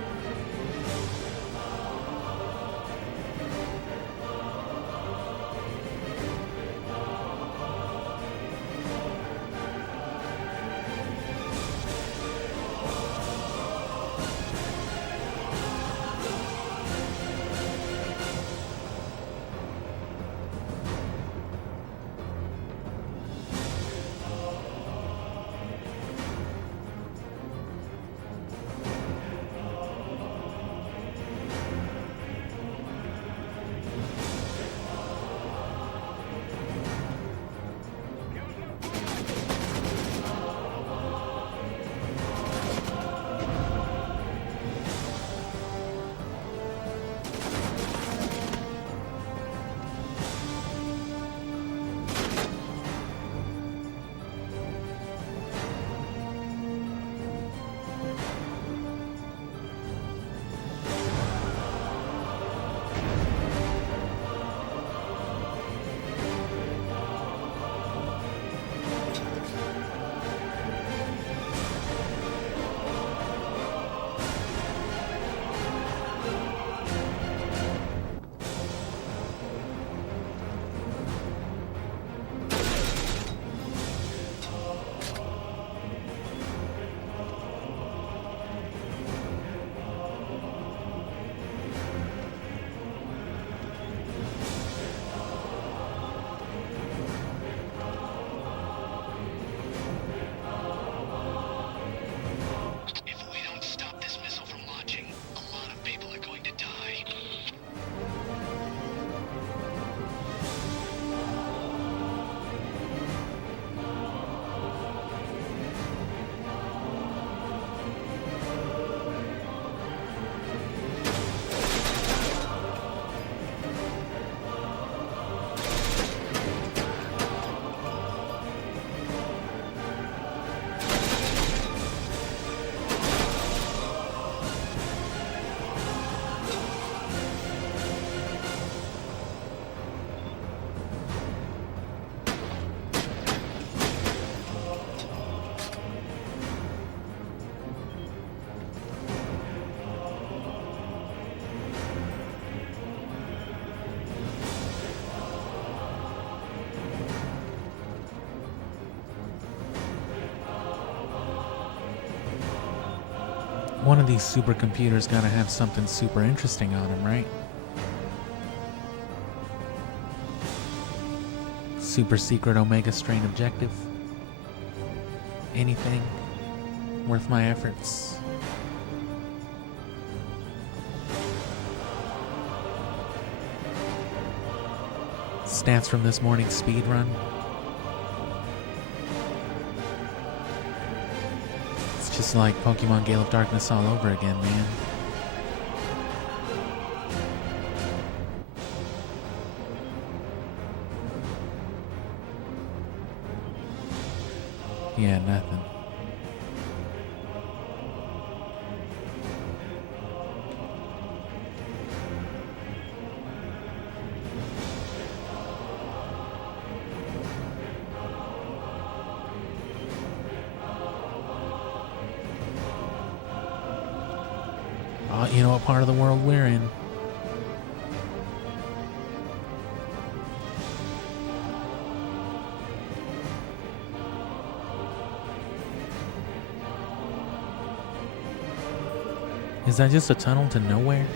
One of these supercomputers gotta have something super interesting on him, right? Super secret Omega strain objective? Anything worth my efforts? Stats from this morning's speedrun. It's just like Pokemon Gale of Darkness all over again, man. Yeah, nothing. Oh, you know what part of the world we're in? Is that just a tunnel to nowhere?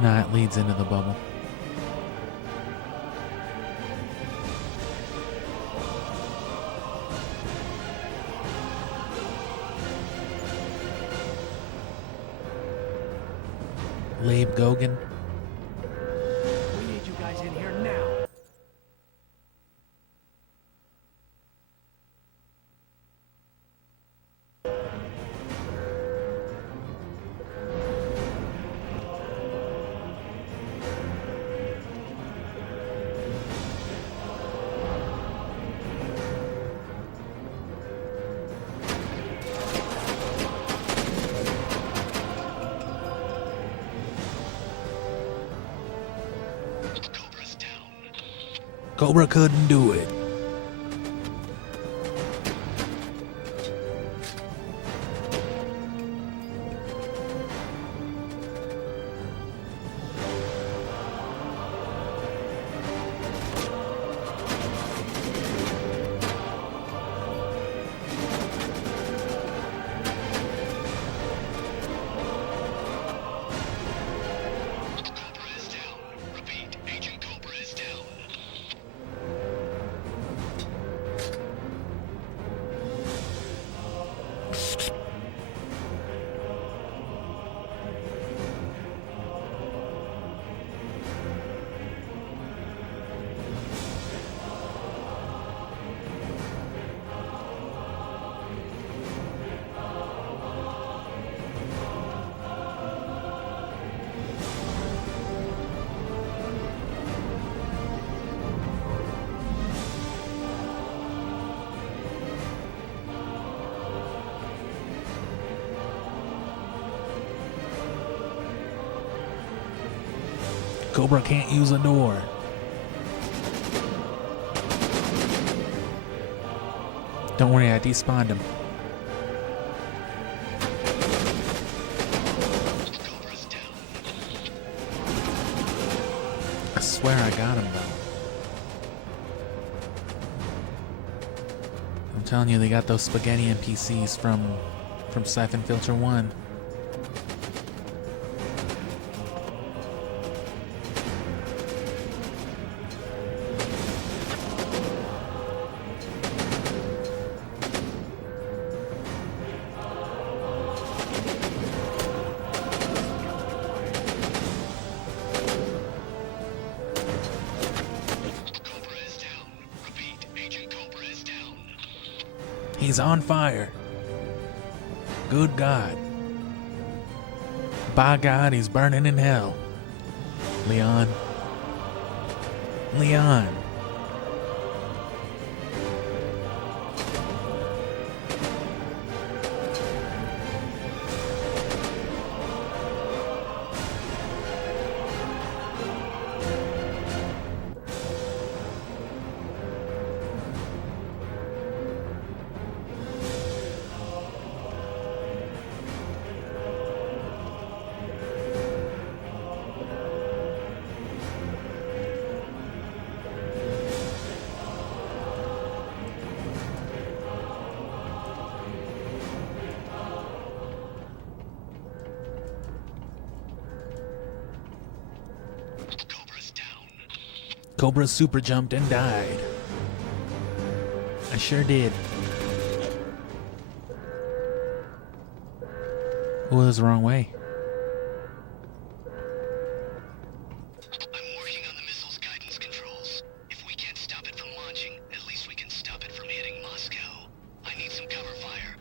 Nah, it leads into the bubble. Labe Gogan. We need you guys in here now. Cobra's down. Cobra couldn't do it. Cobra is down. Repeat, Agent Cobra is down. Cobra can't use a door. Don't worry, I despawned him. Cobra's down. I swear I got him, though. I'm telling you, they got those spaghetti NPCs from Syphon Filter 1. Cobra is down. Repeat, Agent Cobra is down. He's on fire. Good God. By God, he's burning in hell. Leon. Leon. Cobra super jumped and died. I sure did. Oh, it was the wrong way. I'm working on the missile's guidance controls. If we can't stop it from launching, at least we can stop it from hitting Moscow. I need some cover fire.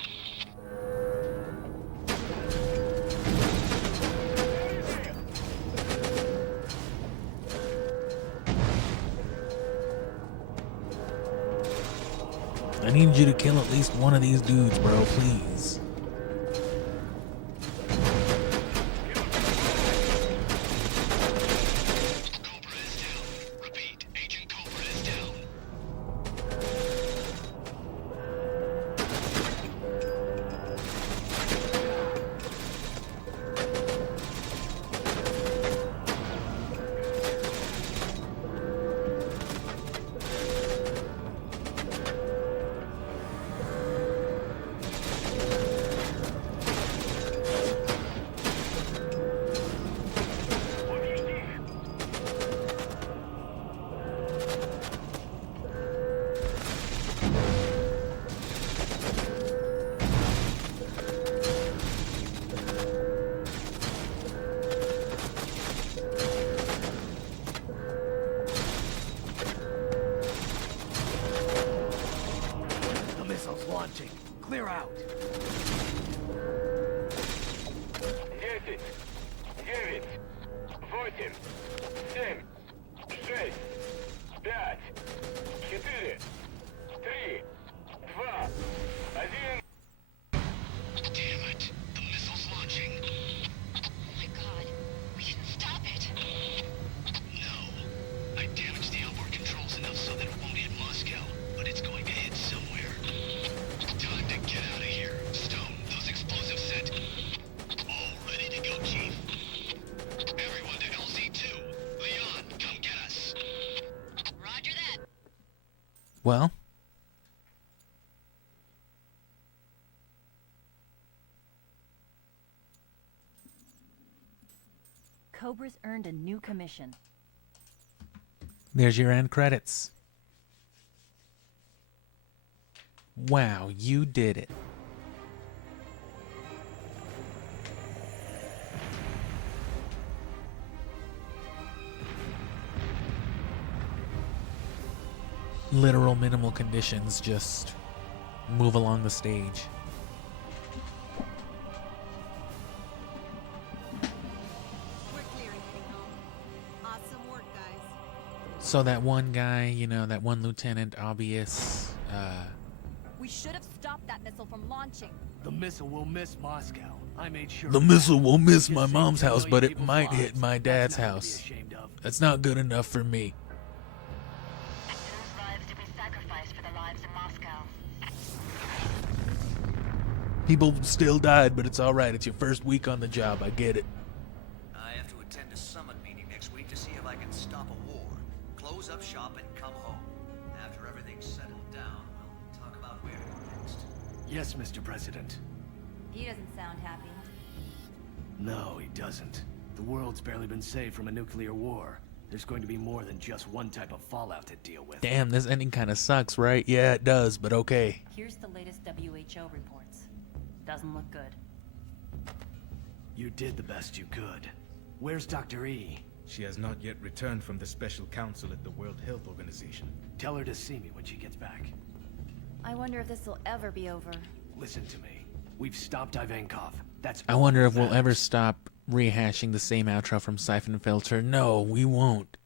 I need you to kill at least one of these dudes, bro, please. Cobra is down. Repeat, Agent Cobra is down. The missile's launching. Clear out. 10, 9, 8, 7, 6, 5, 4, 3, 2, 1. Damn it. The missile's launching. Oh my god. We can stop it. No. I damaged the outboard controls enough so that it won't hit Moscow, but it's going to hit somewhere. Time to get out of here. Stone, those explosives set. All ready to go, Chief. Everyone to LZ2. Leon, come get us. Roger that. Well, Cobra's earned a new commission. there's your end credits. Wow, you did it. Literal minimal conditions, just move along the stage. We're clear and heading home. Awesome work, guys. So that one guy, you know, that one lieutenant, obvious, We should have stopped that missile from launching. The missile will miss Moscow. I made sure. the of that. missile will miss Just my saved mom's 2 house, million but it people's might lives. hit my That's dad's nothing to be house. ashamed of. That's not good enough for me. Whose lives did we sacrifice for the lives in Moscow? People still died, but it's alright. It's your first week on the job. I get it. I have to attend a summit meeting next week to see if I can stop a war, close up shop, and come home. After everything's settled down, we'll talk about where to go next. Yes, Mr. President. He doesn't sound happy. No, he doesn't. The world's barely been saved from a nuclear war. There's going to be more than just one type of fallout to deal with. Damn, this ending kind of sucks, right? Yeah, it does, but okay. Here's the latest WHO reports. Doesn't look good. You did the best you could. Where's Dr. E? She has not yet returned from the special council at the World Health Organization. Tell her to see me when she gets back. I wonder if this will ever be over. Listen to me. We've stopped Ivankov. That's I all wonder that if we'll ever matters. stop rehashing the same outro from Syphon Filter. No, we won't.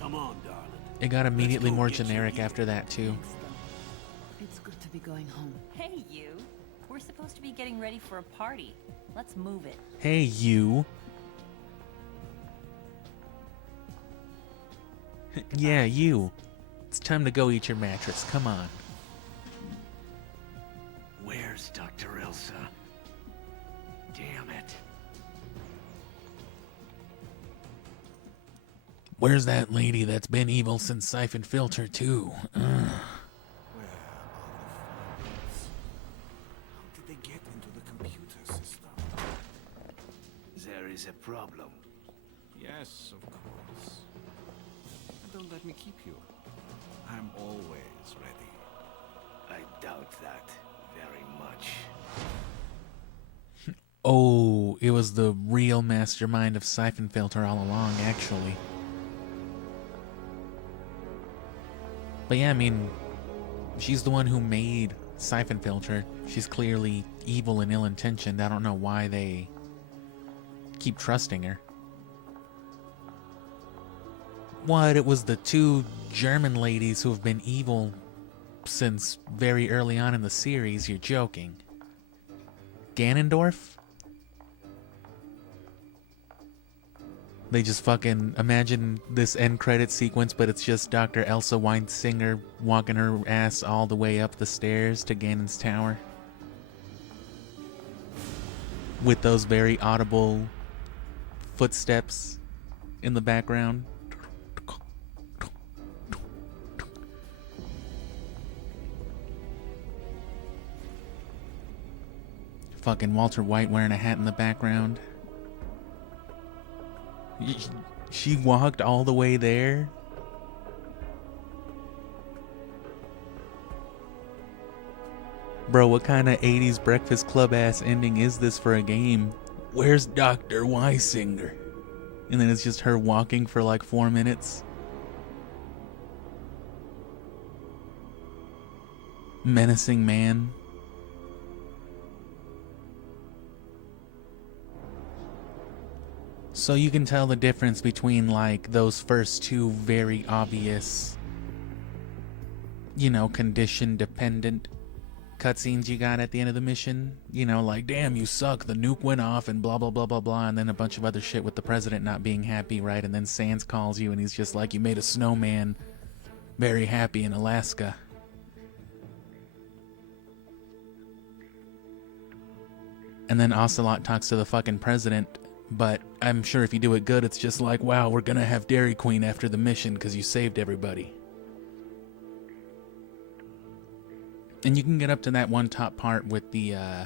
Come on, darling. It got immediately go more get you generic here. after that, too. Thanks, though. It's good to be going home. Hey, you. We're supposed to be getting ready for a party. Let's move it. Hey, you. Yeah, you. It's time to go eat your mattress. Come on. Where's Dr. Ilsa? Damn it. Where's that lady that's been evil since Syphon Filter, too? Ugh. Where are the files? How did they get into the computer system? There is a problem. Yes, of course. And don't let me keep you. I'm always ready. I doubt that very much. Oh, it was the real mastermind of Syphon Filter all along, actually. But yeah, I mean, she's the one who made Syphon Filter. She's clearly evil and ill-intentioned. I don't know why they keep trusting her. What? It was the two German ladies who have been evil since very early on in the series. You're joking. Ganondorf? They just fucking imagine this end credit sequence, but it's just Dr. Elsa Weinsinger walking her ass all the way up the stairs to Ganon's tower. With those very audible footsteps in the background. Fucking Walter White wearing a hat in the background. She walked all the way there? Bro, what kind of 80s Breakfast Club ass ending is this for a game? Where's Dr. Weisinger? And then it's just her walking for like 4 minutes. Menacing man. So you can tell the difference between like those first two very obvious, you know, condition dependent cutscenes you got at the end of the mission. You know, like, damn, you suck, the nuke went off and blah blah blah blah blah, and then a bunch of other shit with the president not being happy, right? And then Sans calls you and he's just like, you made a snowman very happy in Alaska. And then Ocelot talks to the fucking president. But I'm sure if you do it good, it's just like, wow, we're gonna have Dairy Queen after the mission because you saved everybody. And you can get up to that one top part with the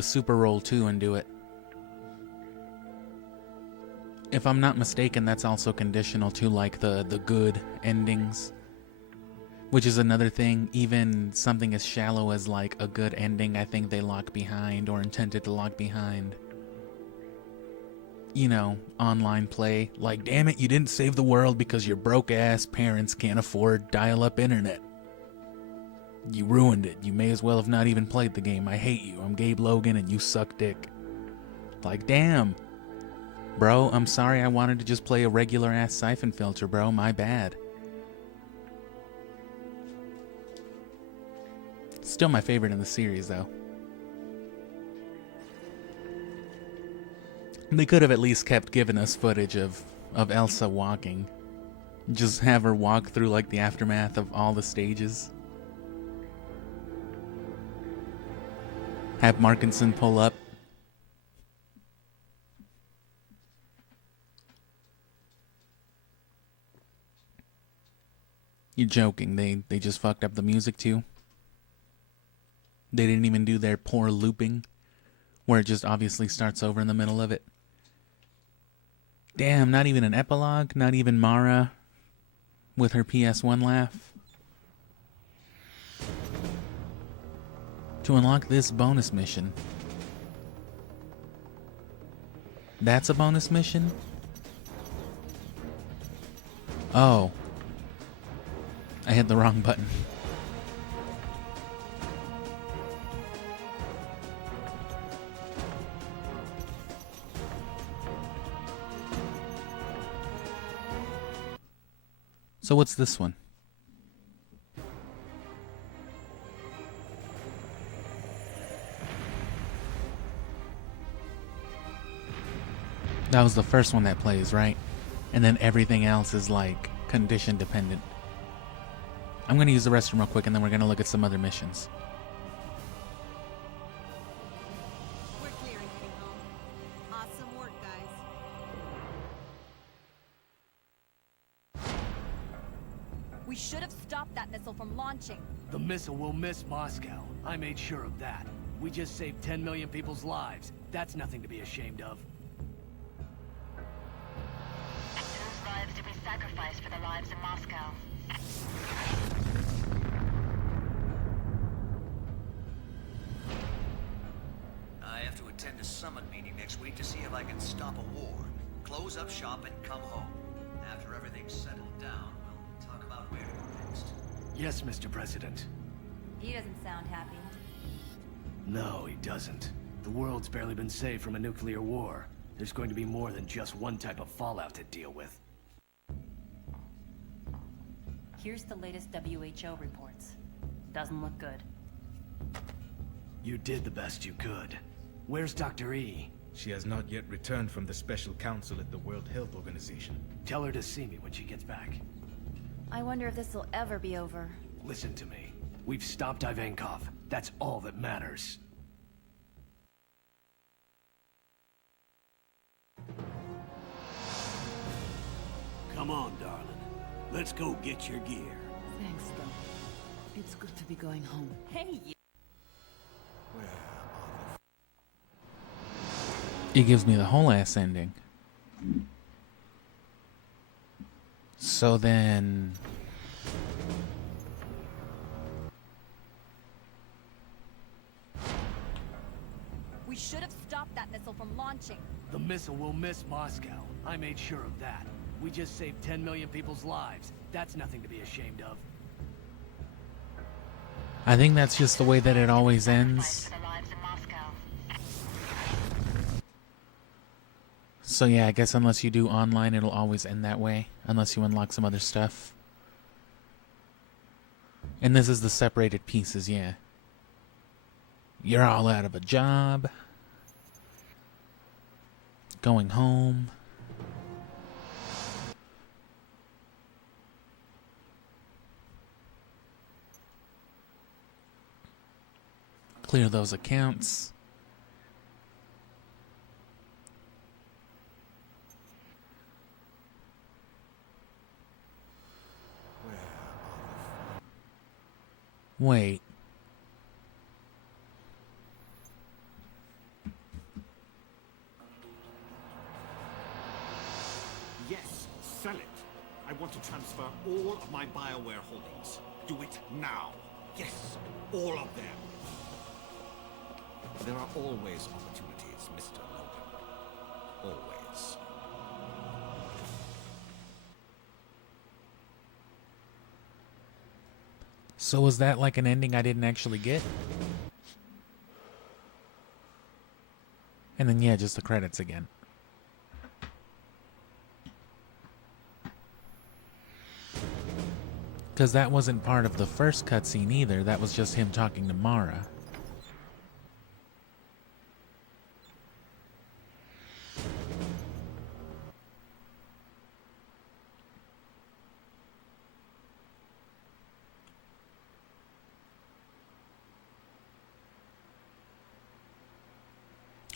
super roll too and do it. If I'm not mistaken, that's also conditional to like the good endings. Which is another thing, even something as shallow as like a good ending, I think they lock behind or intended to lock behind. You know, online play. Like, damn it, you didn't save the world because your broke-ass parents can't afford dial-up internet. You ruined it. You may as well have not even played the game. I hate you. I'm Gabe Logan and you suck dick. Like, damn. Bro, I'm sorry, I wanted to just play a regular-ass Syphon Filter, bro. My bad. Still my favorite in the series, though. They could have at least kept giving us footage of Elsa walking. Just have her walk through like the aftermath of all the stages. Have Markinson pull up. You're joking. They just fucked up the music too. They didn't even do their poor looping, where it just obviously starts over in the middle of it. Damn, not even an epilogue? Not even Mara with her PS1 laugh? To unlock this bonus mission. That's a bonus mission? Oh. I hit the wrong button. So what's this one? That was the first one that plays, right? And then everything else is like condition dependent. I'm going to use the restroom real quick and then we're going to look at some other missions. We're clear and heading home. Awesome work, guys. We should have stopped that missile from launching. The missile will miss Moscow. I made sure of that. We just saved 10 million people's lives. That's nothing to be ashamed of. next week to see if I can stop a war, close up shop, and come home. After everything's settled down, we'll talk about where to go next. Yes, Mr. President. He doesn't sound happy. No, he doesn't. The world's barely been saved from a nuclear war. There's going to be more than just one type of fallout to deal with. Here's the latest WHO reports. Doesn't look good. You did the best you could. Where's Dr. E? She has not yet returned from the special council at the World Health Organization. Tell her to see me when she gets back. I wonder if this will ever be over. Listen to me. We've stopped Ivankov. That's all that matters. Come on, darling. Let's go get your gear. Thanks, Bill. It's good to be going home. Hey, you. It gives me the whole ass ending. So then... We should have stopped that missile from launching. The missile will miss Moscow. I made sure of that. We just saved 10 million people's lives. That's nothing to be ashamed of. I think that's just the way that it always ends. So yeah, I guess unless you do online, it'll always end that way. Unless you unlock some other stuff. And this is the separated pieces, yeah. You're all out of a job. Going home. Clear those accounts. Wait. Yes, sell it. I want to transfer all of my BioWare holdings. Do it now. Yes, all of them. There are always opportunities, Mr. Logan. Always. So was that like an ending I didn't actually get? And then yeah, just the credits again. Because that wasn't part of the first cutscene either. That was just him talking to Mara.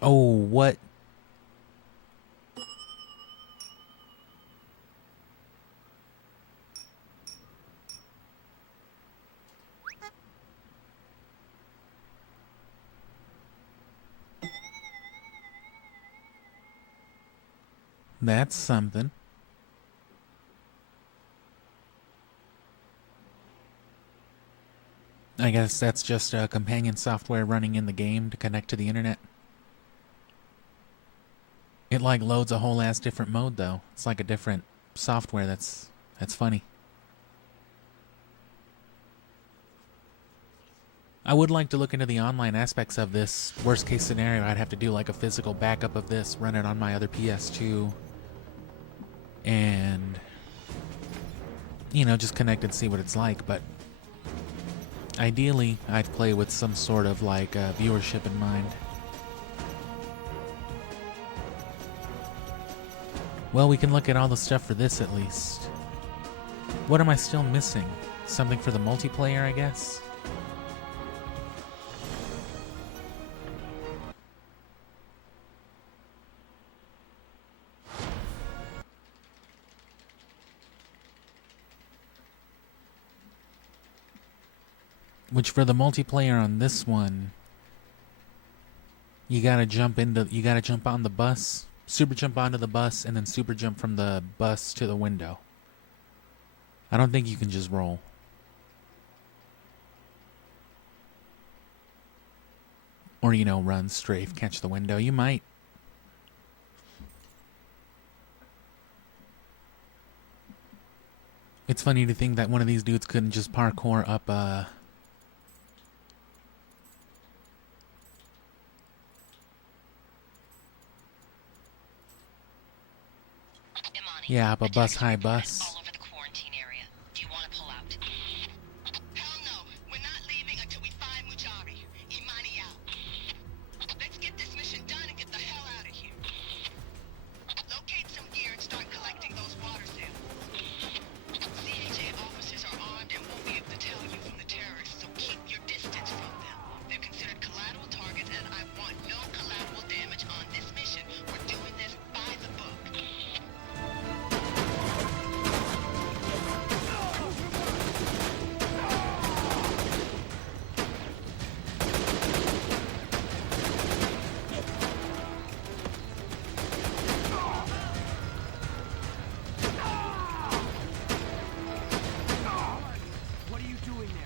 Oh, what? That's something. I guess that's just companion software running in the game to connect to the internet. It like loads a whole ass different mode though. It's like a different software. That's funny. I would like to look into the online aspects of this. Worst case scenario, I'd have to do like a physical backup of this, run it on my other PS2, and you know, just connect and see what it's like. But ideally, I'd play with some sort of like viewership in mind. Well, we can look at all the stuff for this at least. What am I still missing? Something for the multiplayer, I guess? Which for the multiplayer on this one, you gotta jump on the bus. Super jump onto the bus and then super jump from the bus to the window. I don't think you can just roll. Or, you know, run, strafe, catch the window. You might. It's funny to think that one of these dudes couldn't just parkour up yeah, up a high bus. All over the quarantine area. Do you want to pull out? Hell no. We're not leaving until we find Mujari. Imani out. Let's get this mission done and get the hell out of here. Locate some gear and start collecting those water samples. CHA officers are armed and won't be able to tell you from the terrorists, so keep your distance from them. They're considered collateral targets, and I want no collateral damage on this mission. We're doing this by the book. What are you doing there?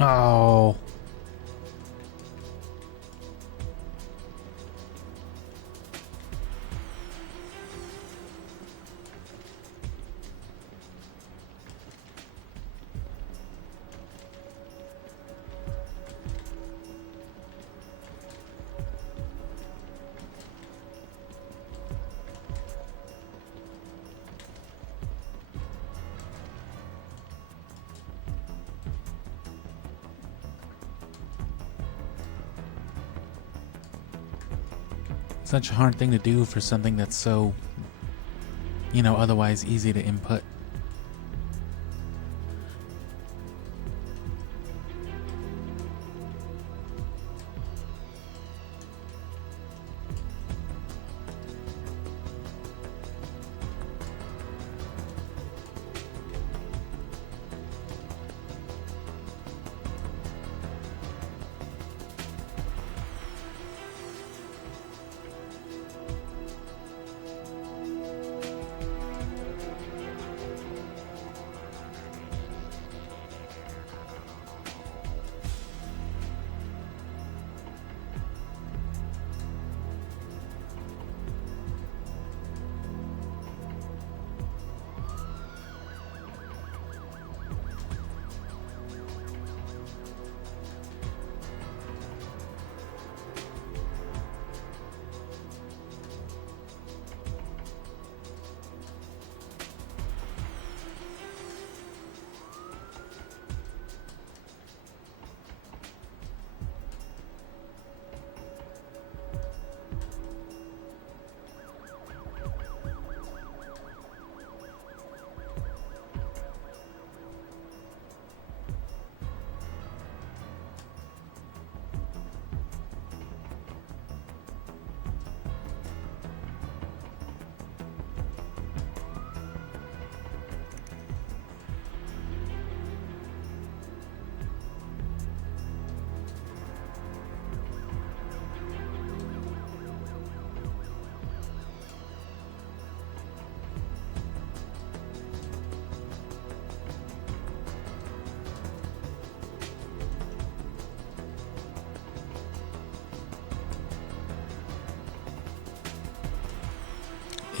Oh. Such a hard thing to do for something that's so, you know, otherwise easy to input.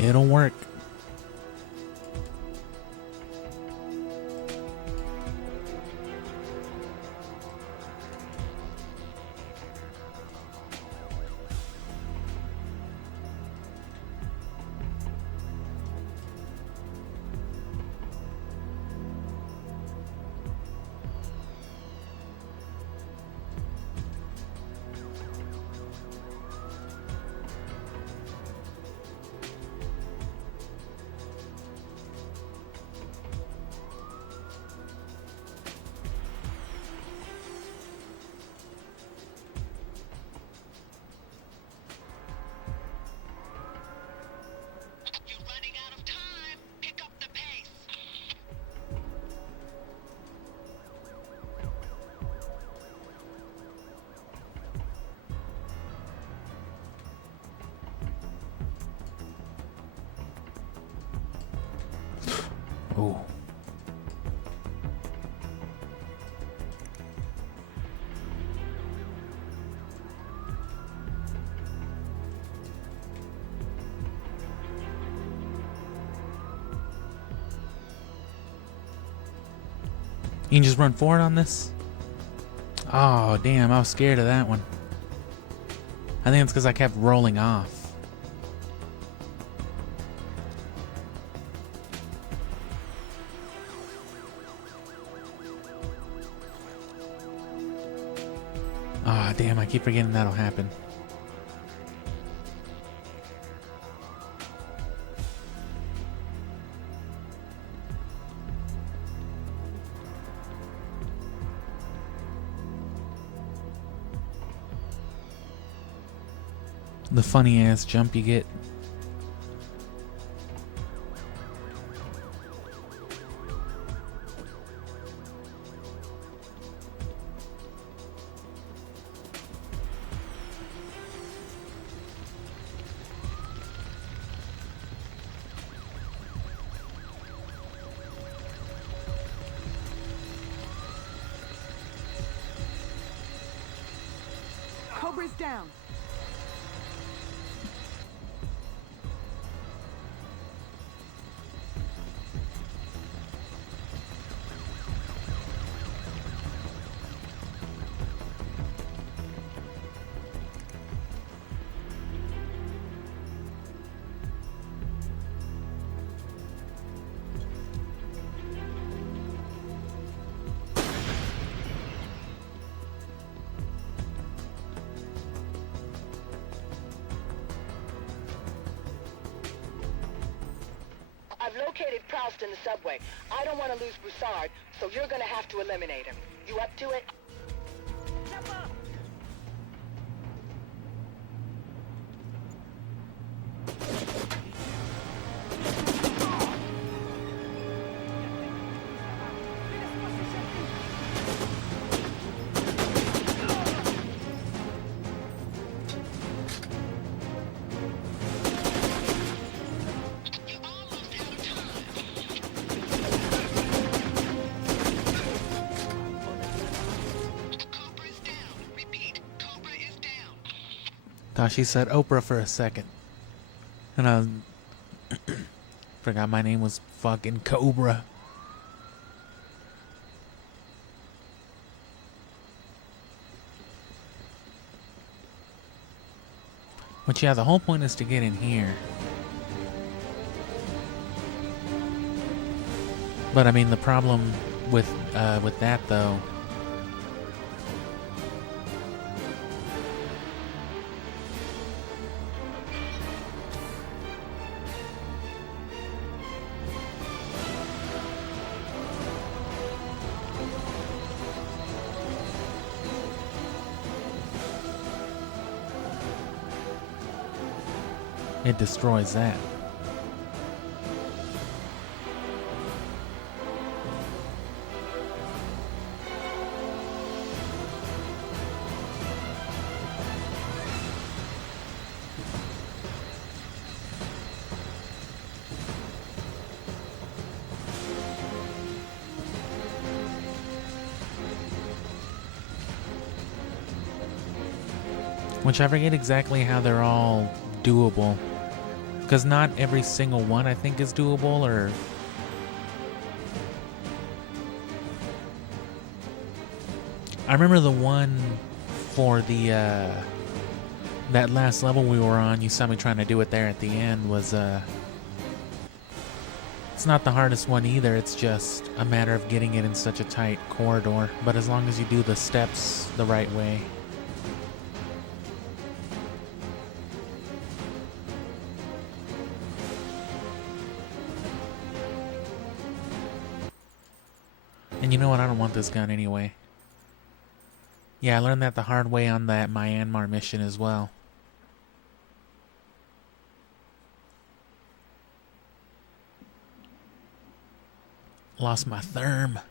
It'll work. Ooh. You can just run forward on this? Oh, damn, I was scared of that one. I think it's because I kept rolling off. Ah, damn, I keep forgetting that'll happen. The funny ass jump you get. Cobra's down. I've located Proust in the subway. I don't want to lose Broussard, so you're gonna have to eliminate him. You up to it? Thought she said Oprah for a second. And I forgot my name was fucking Cobra. But yeah, the whole point is to get in here. But I mean, the problem with that though, it destroys that. Which I forget exactly how they're all doable. Because not every single one I think is doable, or... I remember the one for the, that last level we were on, you saw me trying to do it there at the end, was, it's not the hardest one either, it's just a matter of getting it in such a tight corridor. But as long as you do the steps the right way. And you know what? I don't want this gun anyway. Yeah, I learned that the hard way on that Myanmar mission as well. Lost my therm.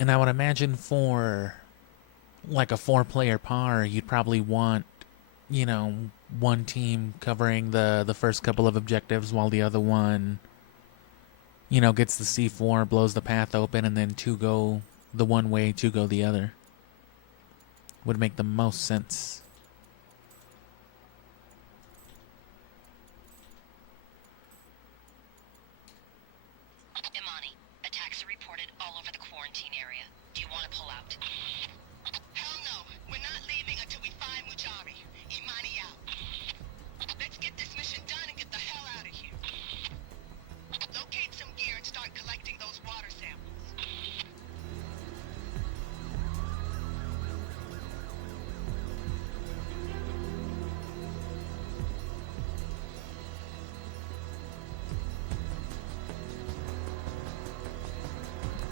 And I would imagine for like a 4-player par, you'd probably want, you know, one team covering the first couple of objectives while the other one, you know, gets the C4, blows the path open, and then 2 go the one way, 2 go the other. Would make the most sense. Imani, attacks are reported all over the quarantine area. Do you want to pull out? Hell no. We're not leaving until we find Mujari. Imani out. Let's get this mission done and get the hell out of here. Locate some gear and start collecting those water samples.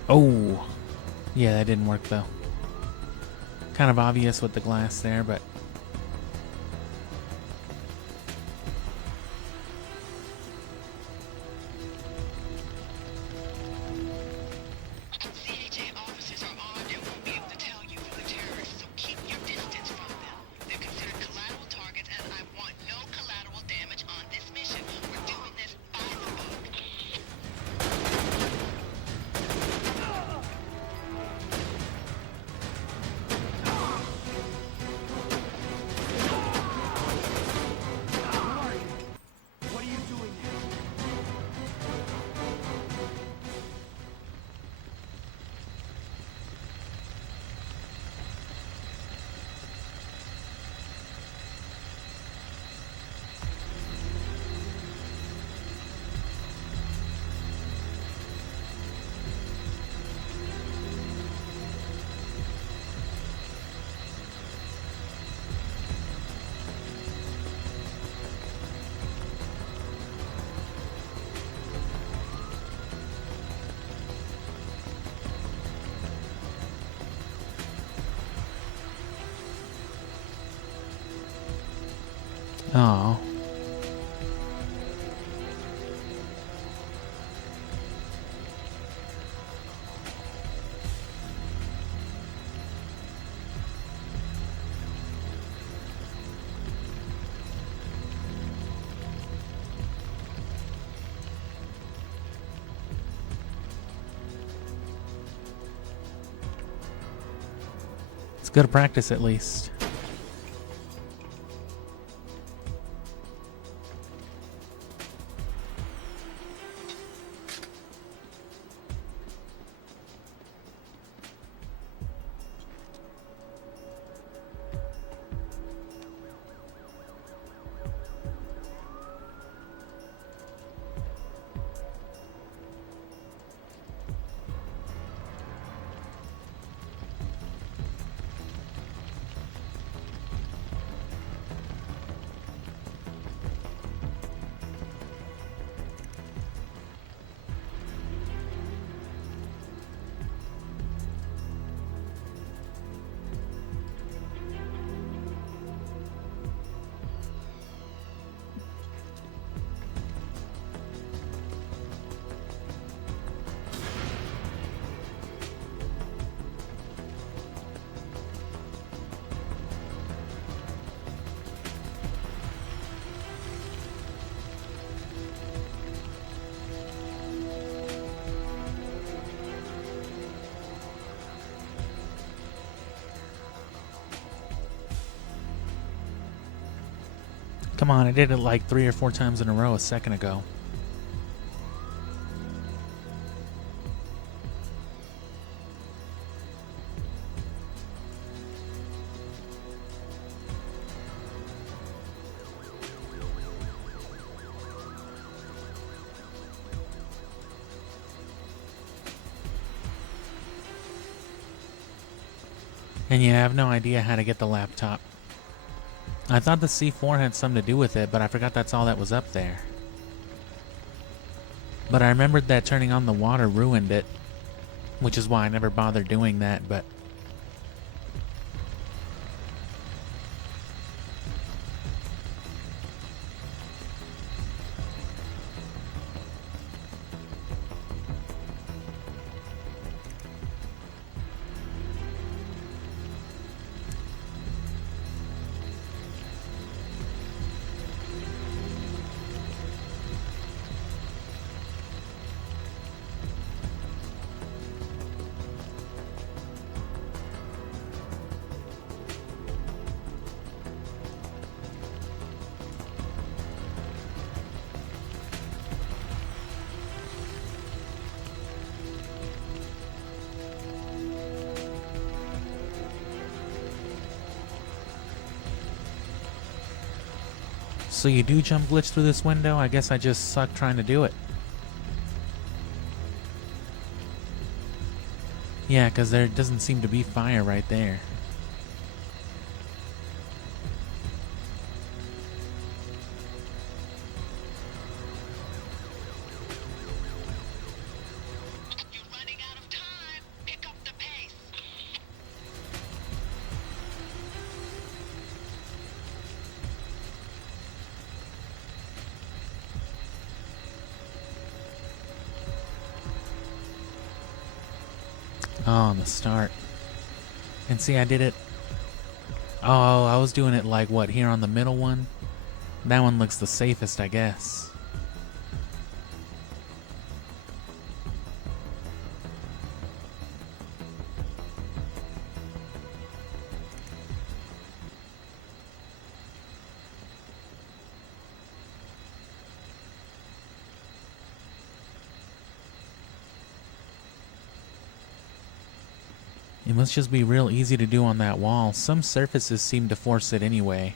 Oh, yeah, that didn't work though. Kind of obvious with the glass there, but CHA officers are armed and won't be able to tell you from the terrorists, so keep your distance from them. They're considered collateral targets, and I want no collateral damage on this mission. We're doing this by the book. What are you doing here? oh. It's good practice at least. Come on, I did it like 3 or 4 times in a row a second ago. And yeah, I have no idea how to get the laptop. I thought the C4 had something to do with it, but I forgot that's all that was up there. But I remembered that turning on the water ruined it, which is why I never bothered doing that, but... So you do jump glitch through this window? I guess I just suck trying to do it. Yeah, because there doesn't seem to be fire right there. Oh, on the start. And see, I did it. Oh, I was doing it like what, here on the middle one? That one looks the safest, I guess. It must just be real easy to do on that wall. Some surfaces seem to force it anyway.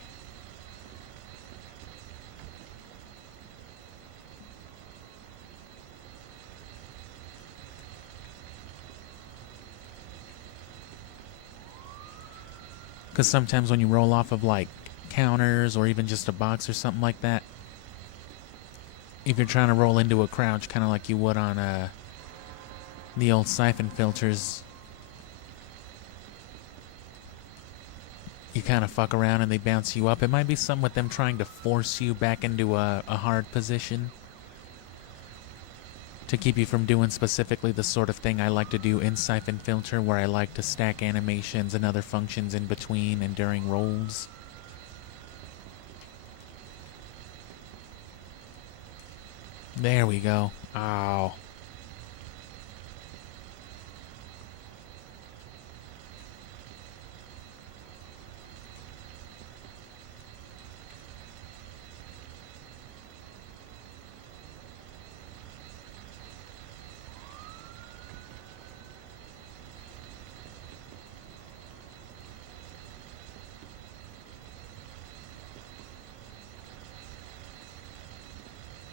Because sometimes when you roll off of like counters or even just a box or something like that, if you're trying to roll into a crouch kind of like you would on the old Syphon filters, you kind of fuck around and they bounce you up. It might be something with them trying to force you back into a hard position to keep you from doing specifically the sort of thing I like to do in Syphon Filter, where I like to stack animations and other functions in between and during rolls. There we go. Ow.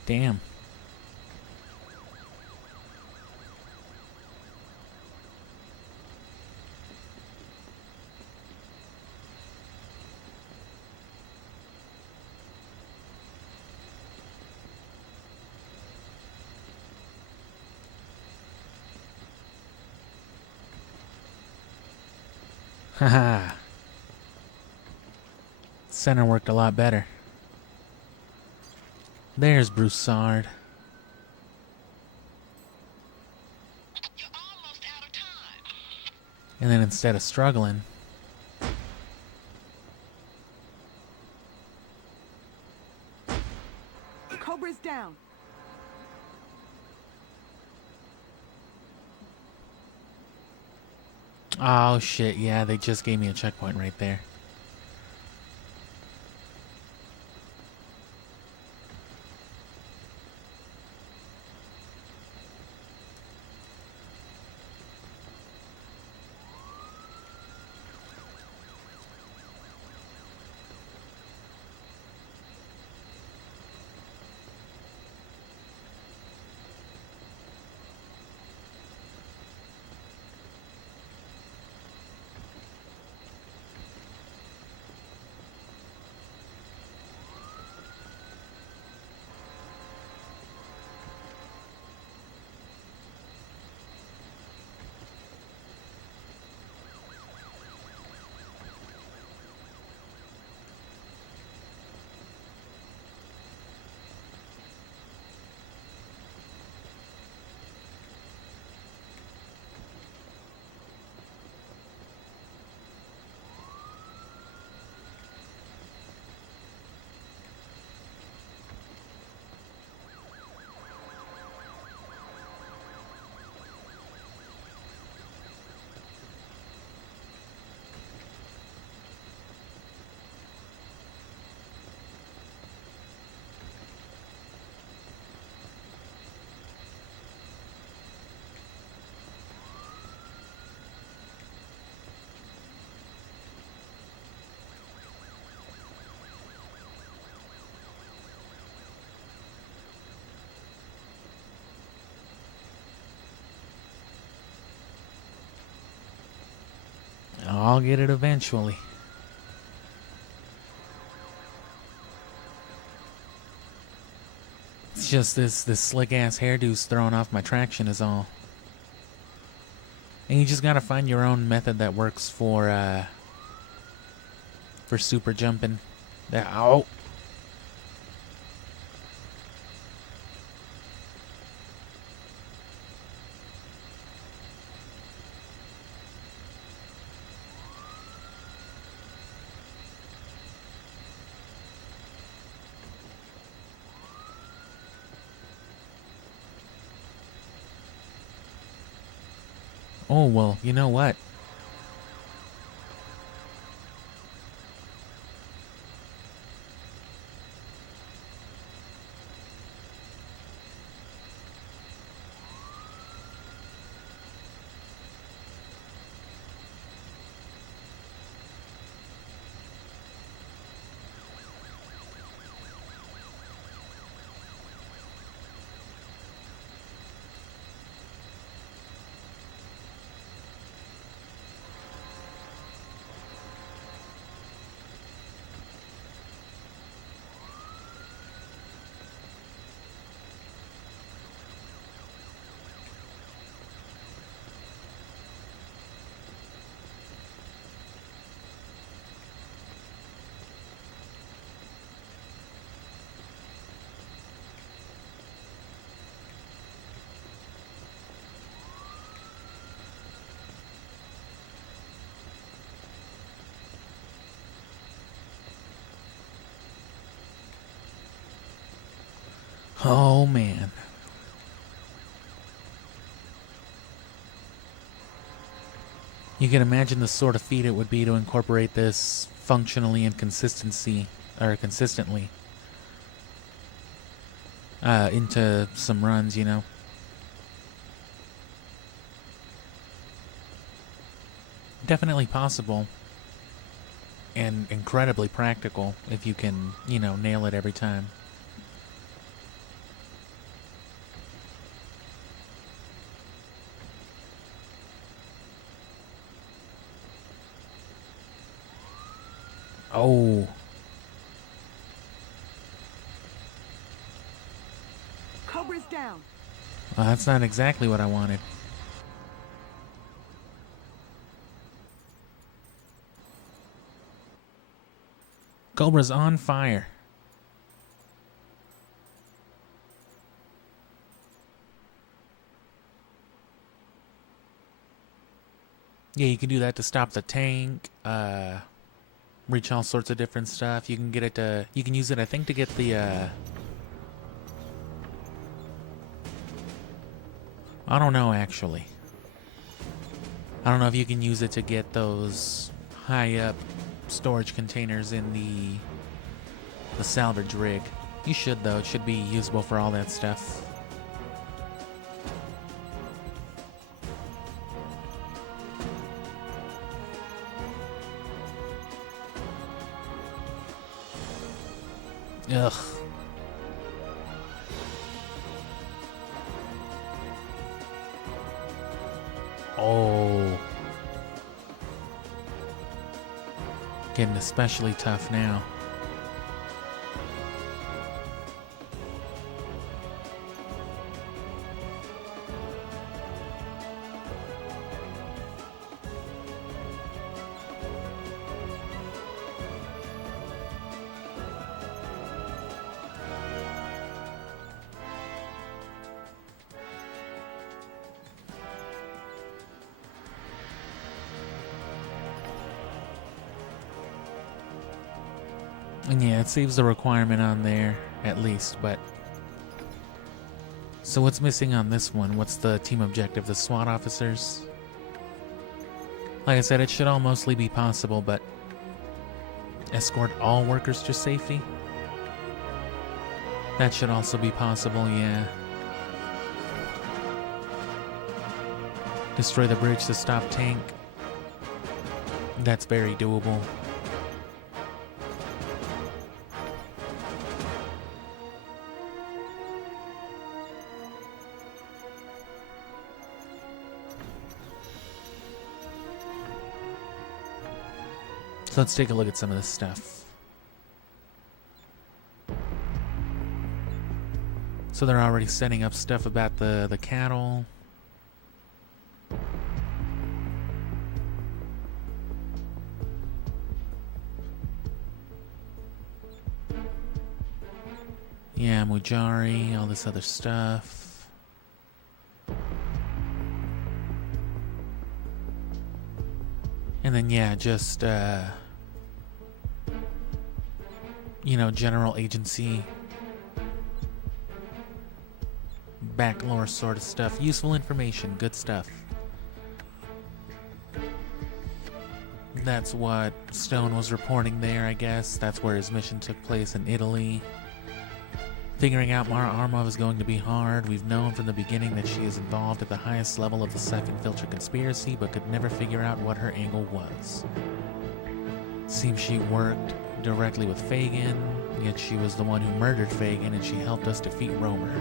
Damn. Haha. Center worked a lot better. There's Broussard. And then instead of struggling, Cobra's down. oh shit, yeah, they just gave me a checkpoint right there. I'll get it eventually. It's just this slick ass hairdo's throwing off my traction is all. And you just gotta find your own method that works for super jumping. Ow! Oh, well, you know what? Oh, man. You can imagine the sort of feat it would be to incorporate this functionally and consistently into some runs, you know. Definitely possible and incredibly practical if you can, you know, nail it every time. Oh. Cobra's down. Well, that's not exactly what I wanted. Cobra's on fire. Yeah, you can do that to stop the tank, reach all sorts of different stuff. You can get it to, you can use it, I think, to get the, I don't know, actually. I don't know if you can use it to get those high up storage containers in the salvage rig. You should, though. It should be usable for all that stuff. Ugh. Oh. Getting especially tough now. And yeah, it saves the requirement on there, at least, but... So what's missing on this one? What's the team objective? The SWAT officers? Like I said, it should all mostly be possible, but... Escort all workers to safety? That should also be possible, yeah. Destroy the bridge to stop tank. That's very doable. So let's take a look at some of this stuff. So they're already setting up stuff about the cattle. Yeah, Mujari, all this other stuff. And then, yeah, just, you know, general agency, backlore sort of stuff. Useful information, good stuff. That's what Stone was reporting there, I guess. That's where his mission took place, in Italy. Figuring out Mara Armov is going to be hard. We've known from the beginning that she is involved at the highest level of the Syphon Filter conspiracy, but could never figure out what her angle was. Seems she worked directly with Fagin, yet she was the one who murdered Fagin, and she helped us defeat Romer.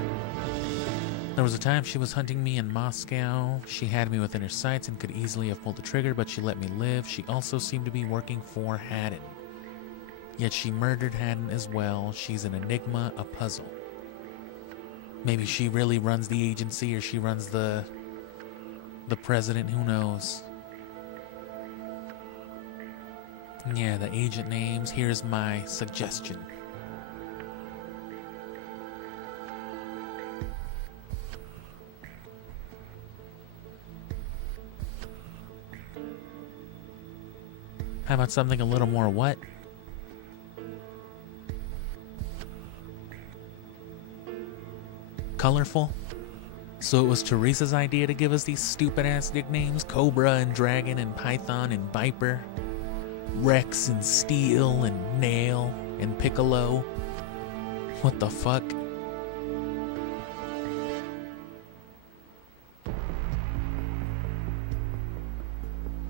There was a time she was hunting me in Moscow. She had me within her sights and could easily have pulled the trigger, but she let me live. She also seemed to be working for Haddon. Yet she murdered Haddon as well. She's an enigma, a puzzle. Maybe she really runs the agency, or she runs the president, who knows. Yeah, the agent names. Here's my suggestion. How about something a little more what? Colorful? So it was Teresa's idea to give us these stupid-ass nicknames? Cobra and Dragon and Python and Viper? Rex and Steel and Nail and Piccolo? What the fuck?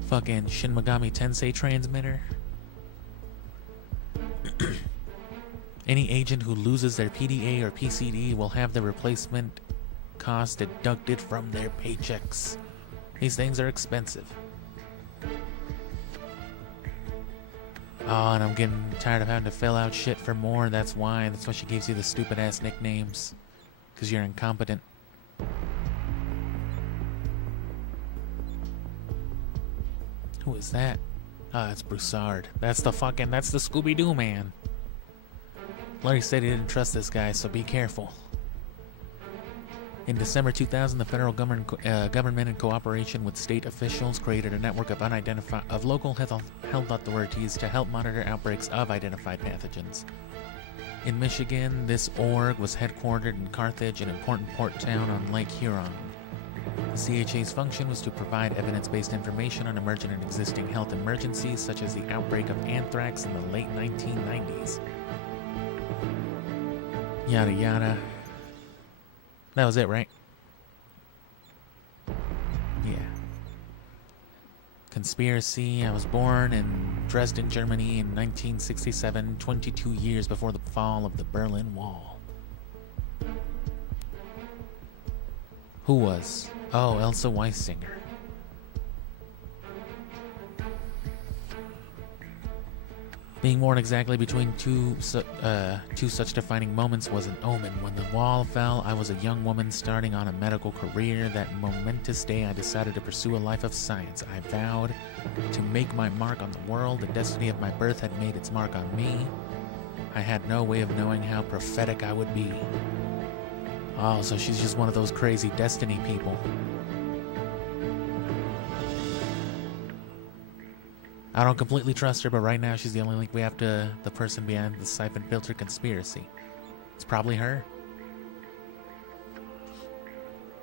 Fucking Shin Megami Tensei transmitter? Any agent who loses their PDA or PCD will have the replacement cost deducted from their paychecks. These things are expensive. Oh, and I'm getting tired of having to fill out shit for more. That's why she gives you the stupid ass nicknames. Because you're incompetent. Who is that? Ah, it's Broussard. That's the Scooby-Doo man. Larry said he didn't trust this guy, so be careful. In December 2000, the federal government in cooperation with state officials created a network of local health authorities to help monitor outbreaks of identified pathogens. In Michigan, this org was headquartered in Carthage, an important port town on Lake Huron. The CHA's function was to provide evidence-based information on emergent and existing health emergencies, such as the outbreak of anthrax in the late 1990s. Yada yada. That was it, right? Yeah. Conspiracy. I was born in Dresden, Germany in 1967, 22 years before the fall of the Berlin Wall. Who was? Oh, Elsa Weisinger. Being born exactly between two such defining moments was an omen. When the wall fell, I was a young woman starting on a medical career. That momentous day, I decided to pursue a life of science. I vowed to make my mark on the world. The destiny of my birth had made its mark on me. I had no way of knowing how prophetic I would be. Oh, so she's just one of those crazy destiny people. I don't completely trust her, but right now she's the only link we have to the person behind the Syphon Filter conspiracy. It's probably her.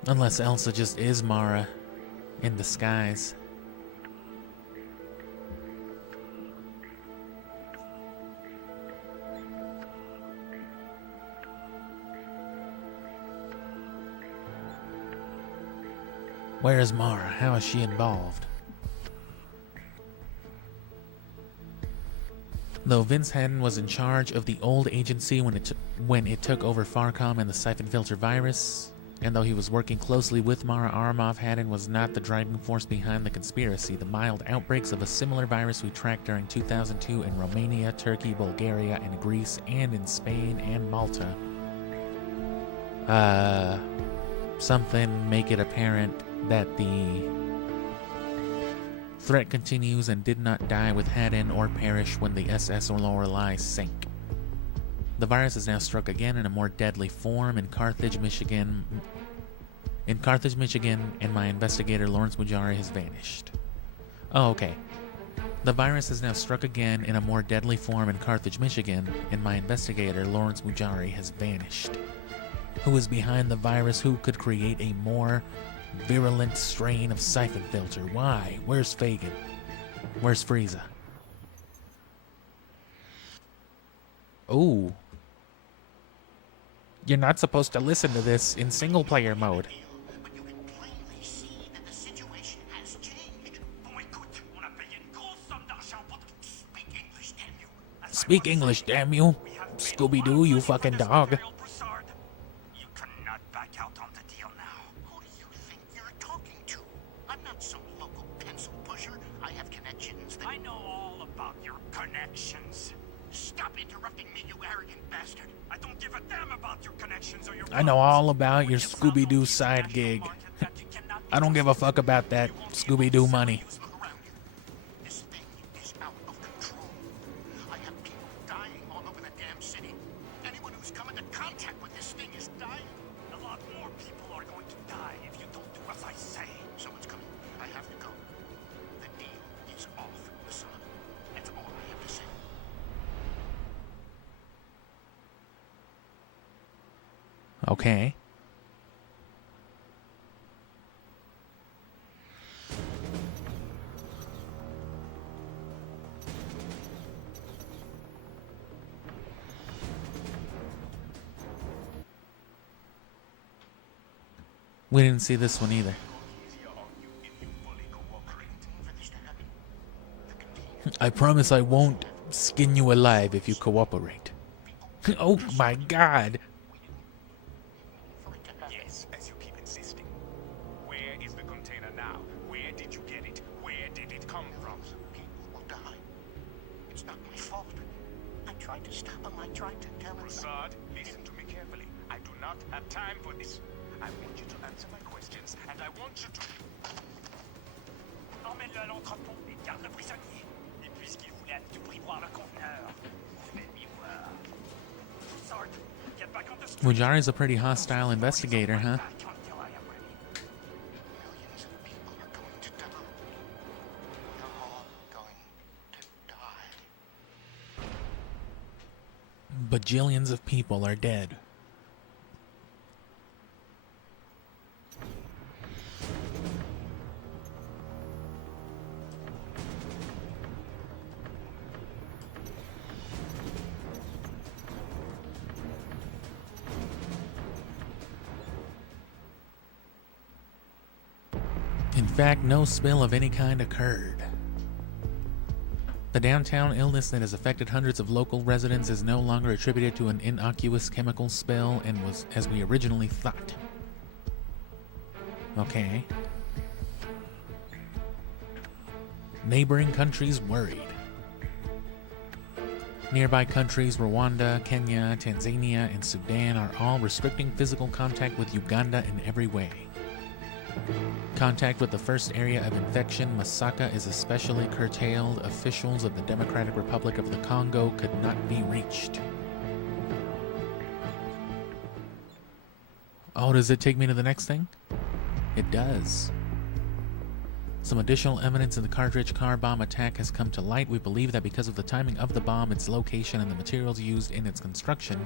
Unless Elsa just is Mara in disguise. Where is Mara? How is she involved? Though Vince Haddon was in charge of the old agency when it took over Farcom and the Syphon Filter virus, And though he was working closely with Mara, Aramov Haddon was not the driving force behind the conspiracy. The mild outbreaks of a similar virus we tracked during 2002 in Romania, Turkey, Bulgaria, and Greece, and in Spain and Malta. Something make it apparent that the threat continues and did not die with Haddon or perish when the SS Lorelei sank. The virus has now struck again in a more deadly form in Carthage, Michigan. And my investigator Lawrence Mujari has vanished. Oh, okay. The virus has now struck again in a more deadly form in Carthage, Michigan, and my investigator Lawrence Mujari has vanished. Who is behind the virus? Who could create a more virulent strain of Syphon Filter? Why? Where's Fagin? Where's Frieza? Oh. You're not supposed to listen to this in single-player mode. Speak English, damn you. Scooby-Doo, you fucking dog. You cannot back out on the deal now. Who do you think you're talking to? I'm not some local pencil pusher. I have connections that... I know all about your connections. Stop interrupting me, you arrogant bastard. I don't give a damn about your connections or your... I know all about your Scooby-Doo side gig. I don't give a fuck about that Scooby-Doo money. This thing is out of control. I have people dying all over the damn city. Anyone who's come into contact with this thing is dying. A lot more people are going to die if you don't do as I say. Someone's coming. I have to go. The deal is off, Hassan. That's all I have to say. Okay. We didn't see this one either. I promise I won't skin you alive if you cooperate. Oh my god. Yes, as you keep insisting. Where is the container now? Where did you get it? Where did it come from? People will die. It's not my fault. I tried to stop him. I tried to tell him. Prasad, listen to me carefully. I do not have time for this. I want you to answer my questions, and I want you to... Emmène-le à l'entrepôt et garde le prisonnier. Et puisqu'il voulait à tout prix voir le conteneur, fais-lui voir. Sarge, get back on the street. Mujari's a pretty hostile investigator, huh? Bajillions of people are dead. In fact, no spill of any kind occurred. The downtown illness that has affected hundreds of local residents is no longer attributed to an innocuous chemical spill and was as we originally thought. Okay. Neighboring countries worried. Nearby countries, Rwanda, Kenya, Tanzania, and Sudan are all restricting physical contact with Uganda in every way. Contact with the first area of infection, Masaka, is especially curtailed. Officials of the Democratic Republic of the Congo could not be reached. Oh, does it take me to the next thing? It does. Some additional evidence in the Cartridge car bomb attack has come to light. We believe that because of the timing of the bomb, its location, and the materials used in its construction,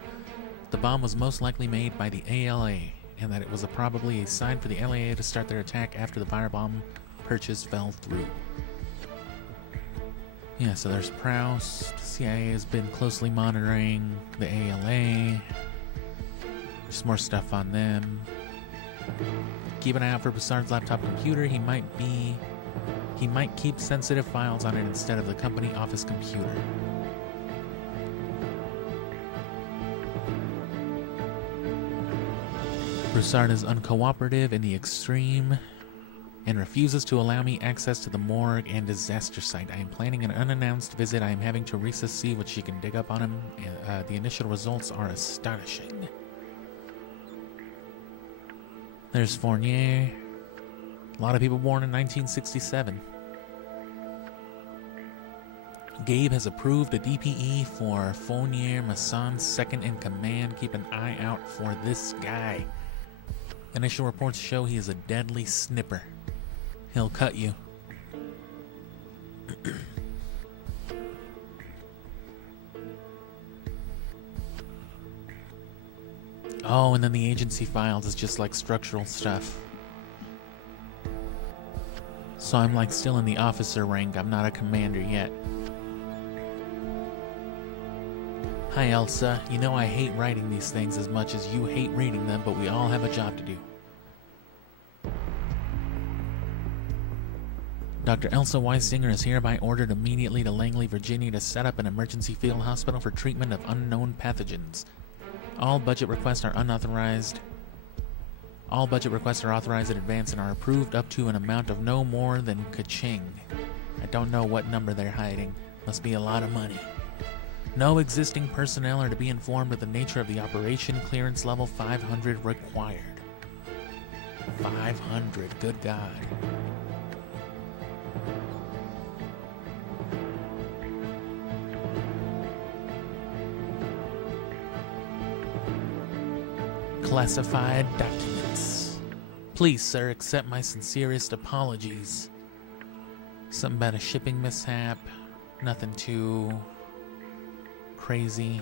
the bomb was most likely made by the ALA, and that it was probably a sign for the LAA to start their attack after the firebomb purchase fell through. Yeah, so there's Proust. CIA has been closely monitoring the ALA. Just more stuff on them. Keep an eye out for Broussard's laptop computer. He might keep sensitive files on it instead of the company office computer. Broussard is uncooperative in the extreme and refuses to allow me access to the morgue and disaster site. I am planning an unannounced visit. I am having Teresa see what she can dig up on him. The initial results are astonishing. There's Fournier. A lot of people born in 1967. Gabe has approved a DPE for Fournier Masson, second in command. Keep an eye out for this guy. Initial reports show he is a deadly snipper. He'll cut you. Oh, and then the agency files is just like structural stuff. So I'm like still in the officer rank. I'm not a commander yet. Hi Elsa, you know I hate writing these things as much as you hate reading them, but we all have a job to do. Dr. Elsa Weisinger is hereby ordered immediately to Langley, Virginia to set up an emergency field hospital for treatment of unknown pathogens. All budget requests are unauthorized. All budget requests are authorized in advance and are approved up to an amount of no more than ka-ching. I don't know what number they're hiding. Must be a lot of money. No existing personnel are to be informed of the nature of the operation. Clearance level 500 required. 500, good God. Classified documents. Please, sir, accept my sincerest apologies. Something about a shipping mishap. Nothing too crazy.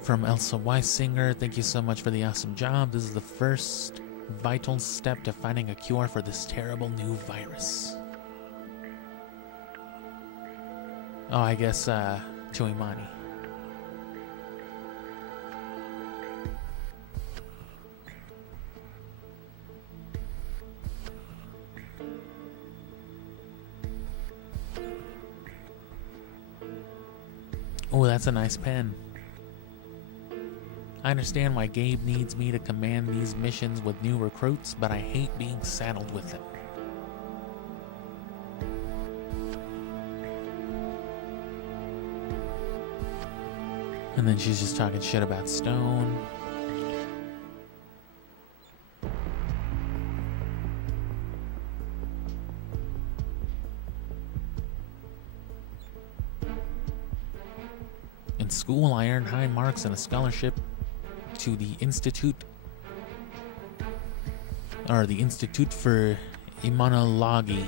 From Elsa Weisinger, thank you so much for the awesome job. This is the first vital step to finding a cure for this terrible new virus. Oh, I guess, to Imani. Oh, that's a nice pen. I understand why Gabe needs me to command these missions with new recruits, but I hate being saddled with them. And then she's just talking shit about Stone. In school, I earned high marks and a scholarship to the Institute for Immunology.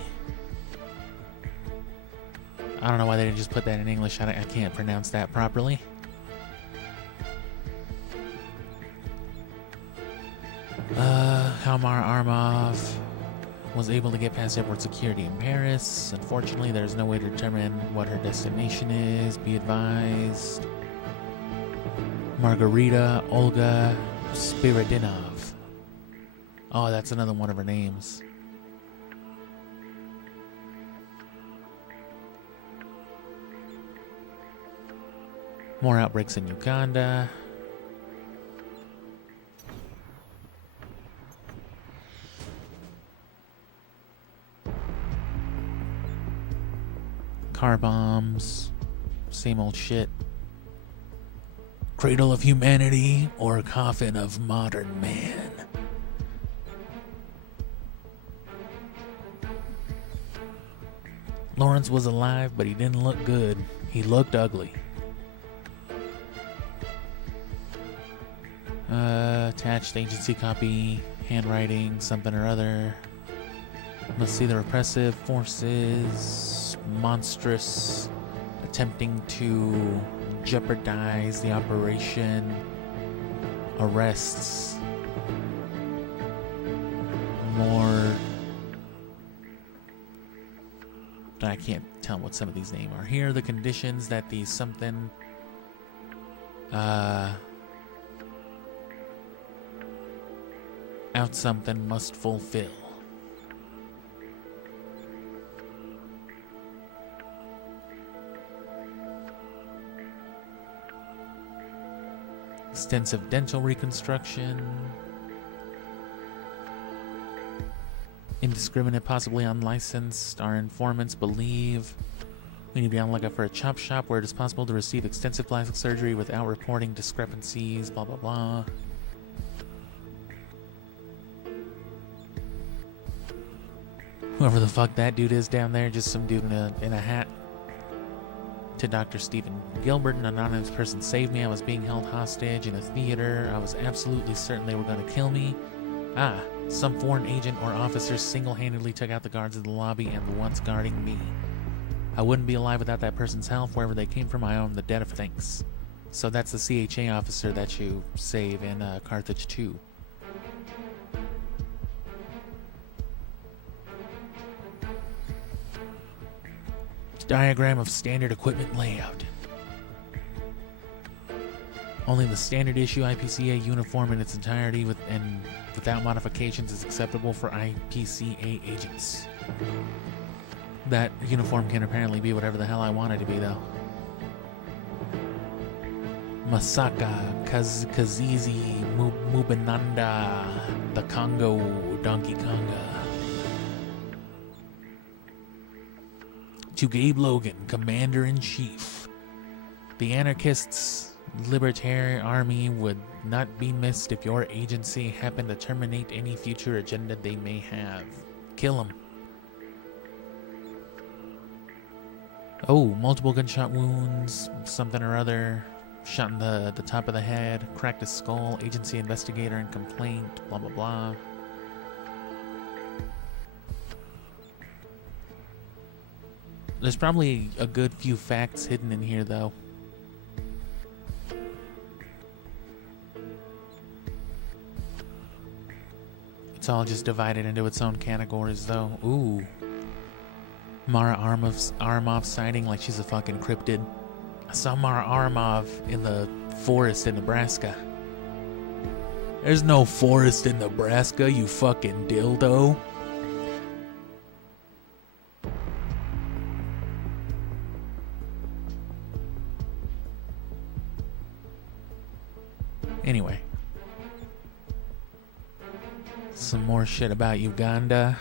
I don't know why they didn't just put that in English. I can't pronounce that properly. Kalmar Armov was able to get past airport security in Paris. Unfortunately, there's no way to determine what her destination is. Be advised. Margarita Olga Spiridinov. Oh, that's another one of her names. More outbreaks in Uganda. Car bombs. Same old shit. Cradle of humanity or coffin of modern man. Lawrence was alive, but he didn't look good. He looked ugly. Attached agency copy, handwriting, something or other. Must see the repressive forces, monstrous, attempting to jeopardize the operation, arrests, more. I can't tell what some of these names are. Here are the conditions that the something out something must fulfill. extensive dental reconstruction, indiscriminate, possibly unlicensed. Our informants believe we need to be on the lookout for a chop shop where it is possible to receive extensive plastic surgery without reporting discrepancies, blah blah blah. Whoever the fuck that dude is down there, just some dude in a hat. To Dr. Stephen Gilbert, an anonymous person saved me. I was being held hostage in a theater. I was absolutely certain they were going to kill me. Ah, some foreign agent or officer single-handedly took out the guards of the lobby and the ones guarding me. I wouldn't be alive without that person's help. Wherever they came from, I owe them the debt of thanks. So that's the CHA officer that you save in Carthage 2. Diagram of standard equipment layout. Only the standard issue IPCA uniform in its entirety without modifications is acceptable for IPCA agents. That uniform can apparently be whatever the hell I want it to be, though. Masaka, Kazizi, Mubananda, the Congo, Donkey Konga. To Gabe Logan, Commander-in-Chief. The anarchists' libertarian army would not be missed if your agency happened to terminate any future agenda they may have. Kill them. Oh, multiple gunshot wounds, something or other. Shot in the top of the head, cracked his skull, agency investigator and complaint, blah blah blah. There's probably a good few facts hidden in here, though. It's all just divided into its own categories, though. Ooh. Mara Aramov sighting like she's a fucking cryptid. I saw Mara Aramov in the forest in Nebraska. There's no forest in Nebraska, you fucking dildo. Anyway. Some more shit about Uganda.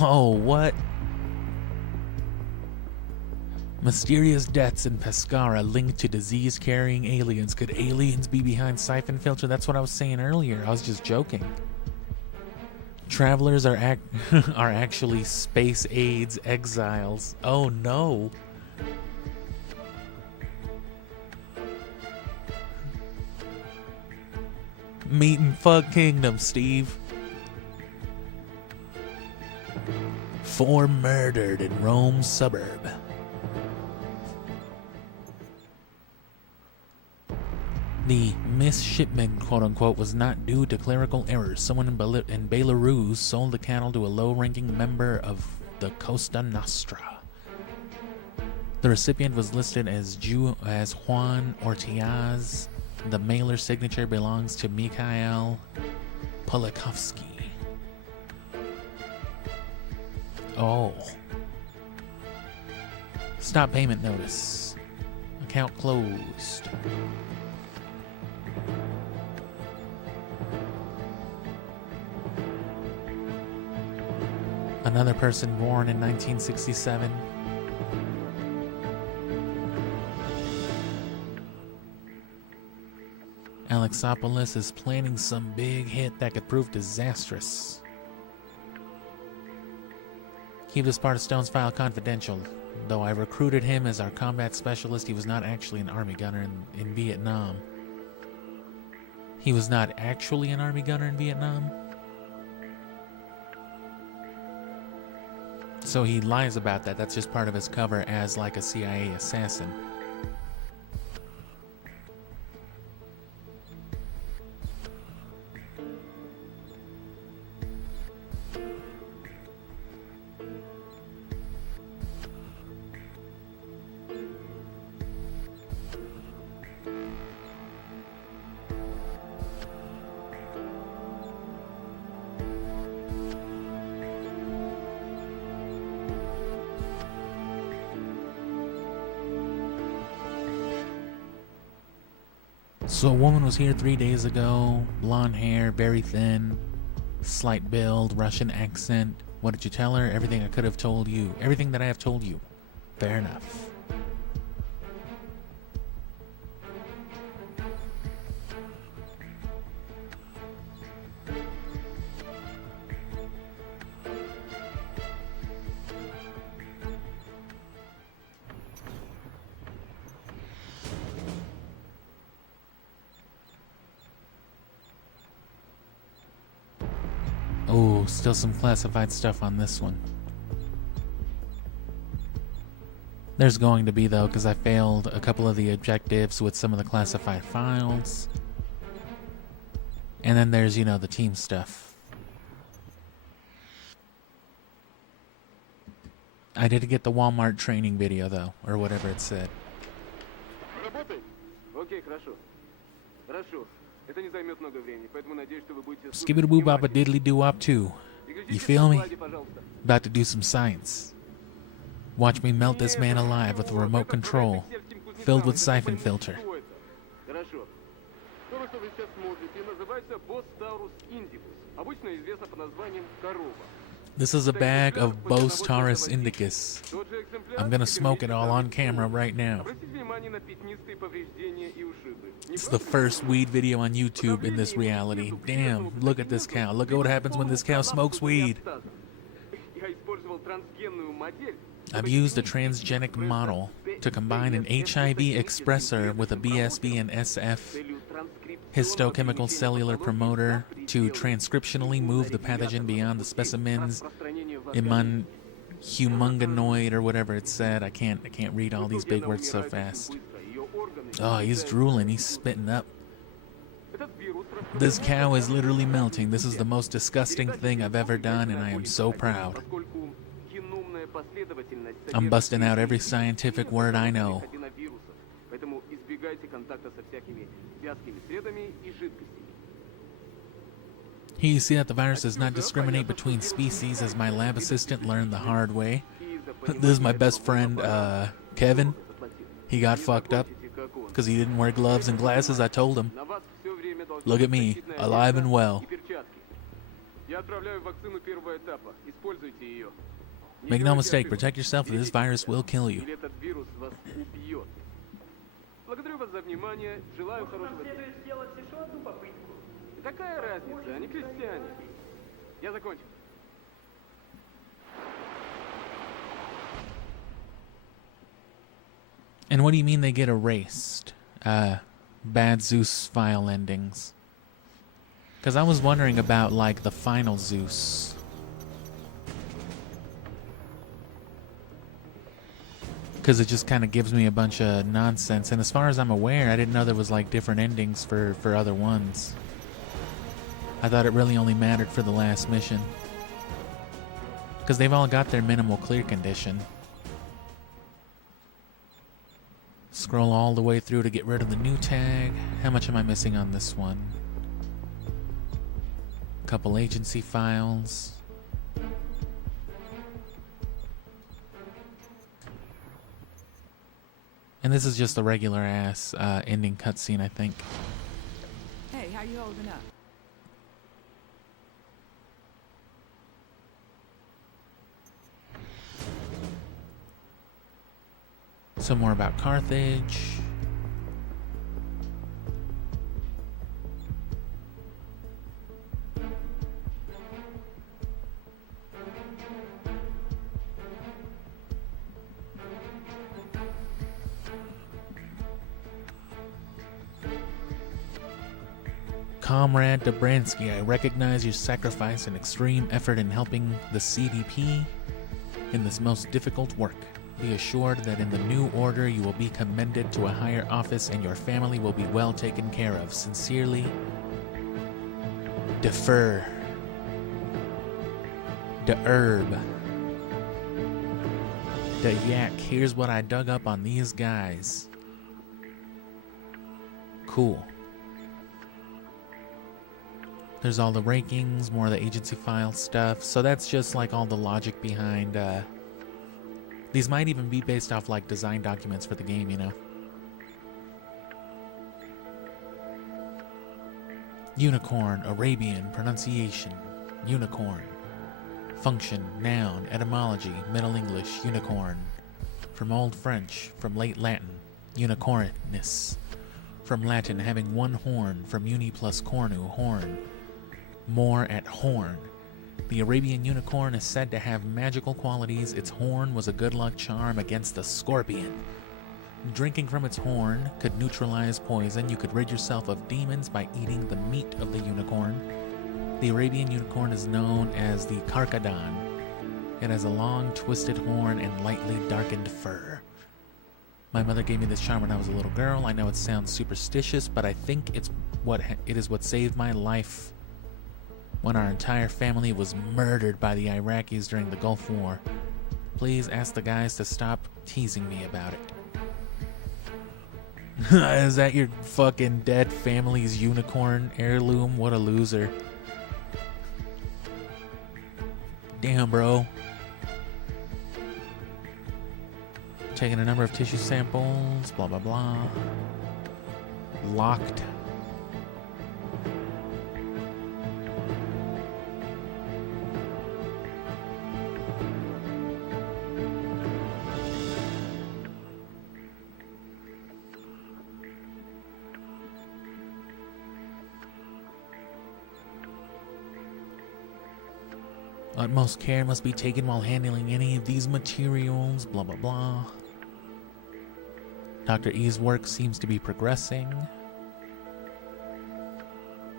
Oh, what? Mysterious deaths in Pescara linked to disease-carrying aliens. Could aliens be behind Syphon Filter? That's what I was saying earlier. I was just joking. Travelers are actually space aids exiles. Oh no. Meet and fuck kingdom, Steve. 4 murdered in Rome suburb. The misshipment, quote-unquote, was not due to clerical errors. Someone in Belarus sold the cattle to a low-ranking member of the Costa Nostra. The recipient was listed as Juan Ortiz. The mailer signature belongs to Mikhail Polikovsky. Oh. Stop payment notice. Account closed. Another person born in 1967. Alexopoulos is planning some big hit that could prove disastrous. Keep this part of Stone's file confidential. Though I recruited him as our combat specialist, he was not actually an army gunner in Vietnam. He was not actually an army gunner in Vietnam? So he lies about that. That's just part of his cover as like a CIA assassin. So a woman was here 3 days ago, blonde hair, very thin, slight build, Russian accent. What did you tell her? Everything I could have told you. Everything that I have told you. Fair enough. Oh, still some classified stuff on this one. There's going to be, though, because I failed a couple of the objectives with some of the classified files. And then there's, you know, the team stuff. I did get the Walmart training video, though, or whatever it said. Skibbity-boo baba diddly doo wop too. You feel me? About to do some science. Watch me melt this man alive with a remote control, filled with Syphon Filter. This is a bag of Bos Taurus Indicus. I'm gonna smoke it all on camera right now. It's the first weed video on YouTube in this reality. Damn, look at this cow. Look at what happens when this cow smokes weed. I've used a transgenic model to combine an HIV expressor with a BSB and SF histochemical cellular promoter to transcriptionally move the pathogen beyond the specimen's humonganoid or whatever it said. I can't read all these big words so fast. Oh, he's drooling. He's spitting up. This cow is literally melting. This is the most disgusting thing I've ever done, and I am so proud. I'm busting out every scientific word I know. Here you see that the virus does not discriminate between species, as my lab assistant learned the hard way. This is my best friend, Kevin. He got fucked up because he didn't wear gloves and glasses. I told him. Look at me, alive and well. Make no mistake, protect yourself, or this virus will kill you. And what do you mean they get erased? Bad Zeus file endings. Because I was wondering about, like, the final Zeus. Because it just kind of gives me a bunch of nonsense. And as far as I'm aware, I didn't know there was, like, different endings for other ones. I thought it really only mattered for the last mission. Because they've all got their minimal clear condition. Scroll all the way through to get rid of the new tag. How much am I missing on this one? Couple agency files. And this is just a regular ass ending cutscene, I think. Hey, how you holding up? Some more about Carthage. Comrade Dobransky, I recognize your sacrifice and extreme effort in helping the CDP in this most difficult work. Be assured that in the new order you will be commended to a higher office and your family will be well taken care of. Sincerely, Defer. The herb. The yak. Here's what I dug up on these guys. Cool. There's all the rankings, more of the agency file stuff. So that's just like all the logic behind, these might even be based off like design documents for the game, you know? Unicorn, Arabian, pronunciation, unicorn. Function, noun, etymology, Middle English, unicorn. From Old French, from Late Latin, unicornus. From Latin, having one horn, from uni plus cornu, horn. More at horn. The Arabian unicorn is said to have magical qualities. Its horn was a good luck charm against the scorpion. Drinking from its horn could neutralize poison. You could rid yourself of demons by eating the meat of the unicorn. The Arabian unicorn is known as the Karkadon. It has a long, twisted horn and lightly darkened fur. My mother gave me this charm when I was a little girl. I know it sounds superstitious, but I think it is what saved my life when our entire family was murdered by the Iraqis during the Gulf War. Please ask the guys to stop teasing me about it. Is that your fucking dead family's unicorn heirloom? What a loser. Damn, bro. Taking a number of tissue samples, blah, blah, blah. Locked. Utmost care must be taken while handling any of these materials, blah, blah, blah. Dr. E's work seems to be progressing.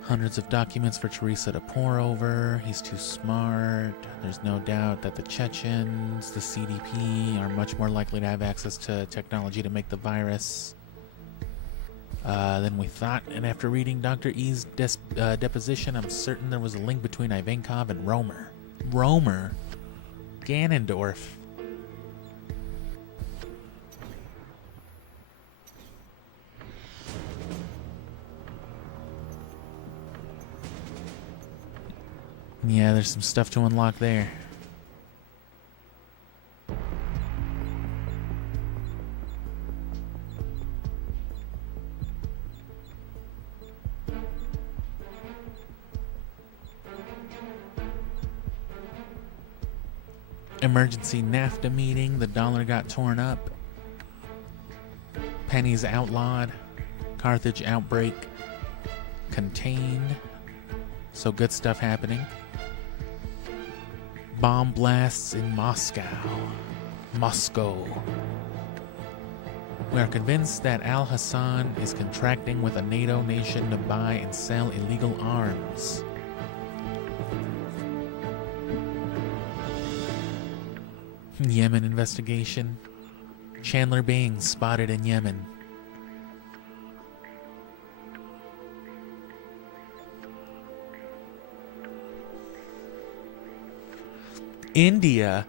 Hundreds of documents for Teresa to pore over. He's too smart. There's no doubt that the Chechens, the CDP, are much more likely to have access to technology to make the virus than we thought. And after reading Dr. E's deposition, I'm certain there was a link between Ivankov and Romer. Romer? Ganondorf. Yeah, there's some stuff to unlock there. Emergency NAFTA meeting. The dollar got torn up. Pennies outlawed. Carthage outbreak contained. So good stuff happening. Bomb blasts in Moscow. We are convinced that Al Hassan is contracting with a NATO nation to buy and sell illegal arms. Yemen investigation. Chandler Bing spotted in Yemen. India.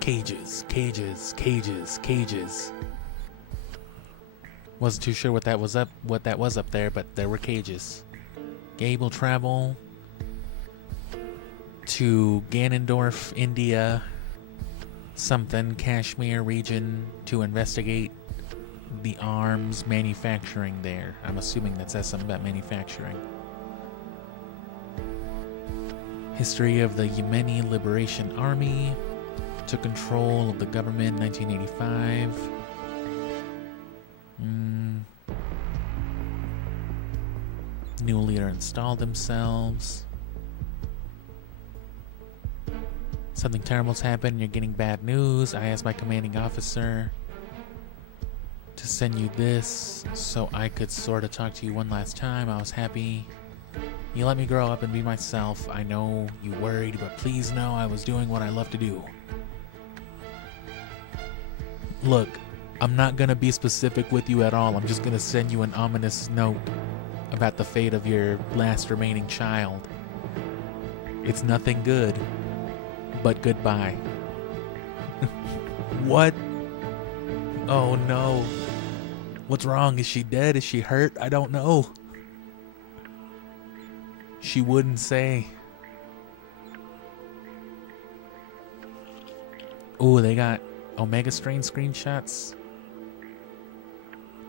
Cages. Wasn't too sure what that was up there, but there were cages. Gabe will travel to Ganondorf, India, Kashmir region to investigate the arms manufacturing there. I'm assuming that says something about manufacturing. History of the Yemeni Liberation Army. Took control of the government in 1985. New leader installed themselves. Something terrible's happened. You're getting bad news. I asked my commanding officer to send you this so I could sort of talk to you one last time. I was happy. You let me grow up and be myself. I know you worried, but please know I was doing what I love to do. Look, I'm not going to be specific with you at all. I'm just going to send you an ominous note about the fate of your last remaining child. It's nothing good, but goodbye. What? Oh no. What's wrong? Is she dead? Is she hurt? I don't know. She wouldn't say. Ooh, they got Omega Strain screenshots.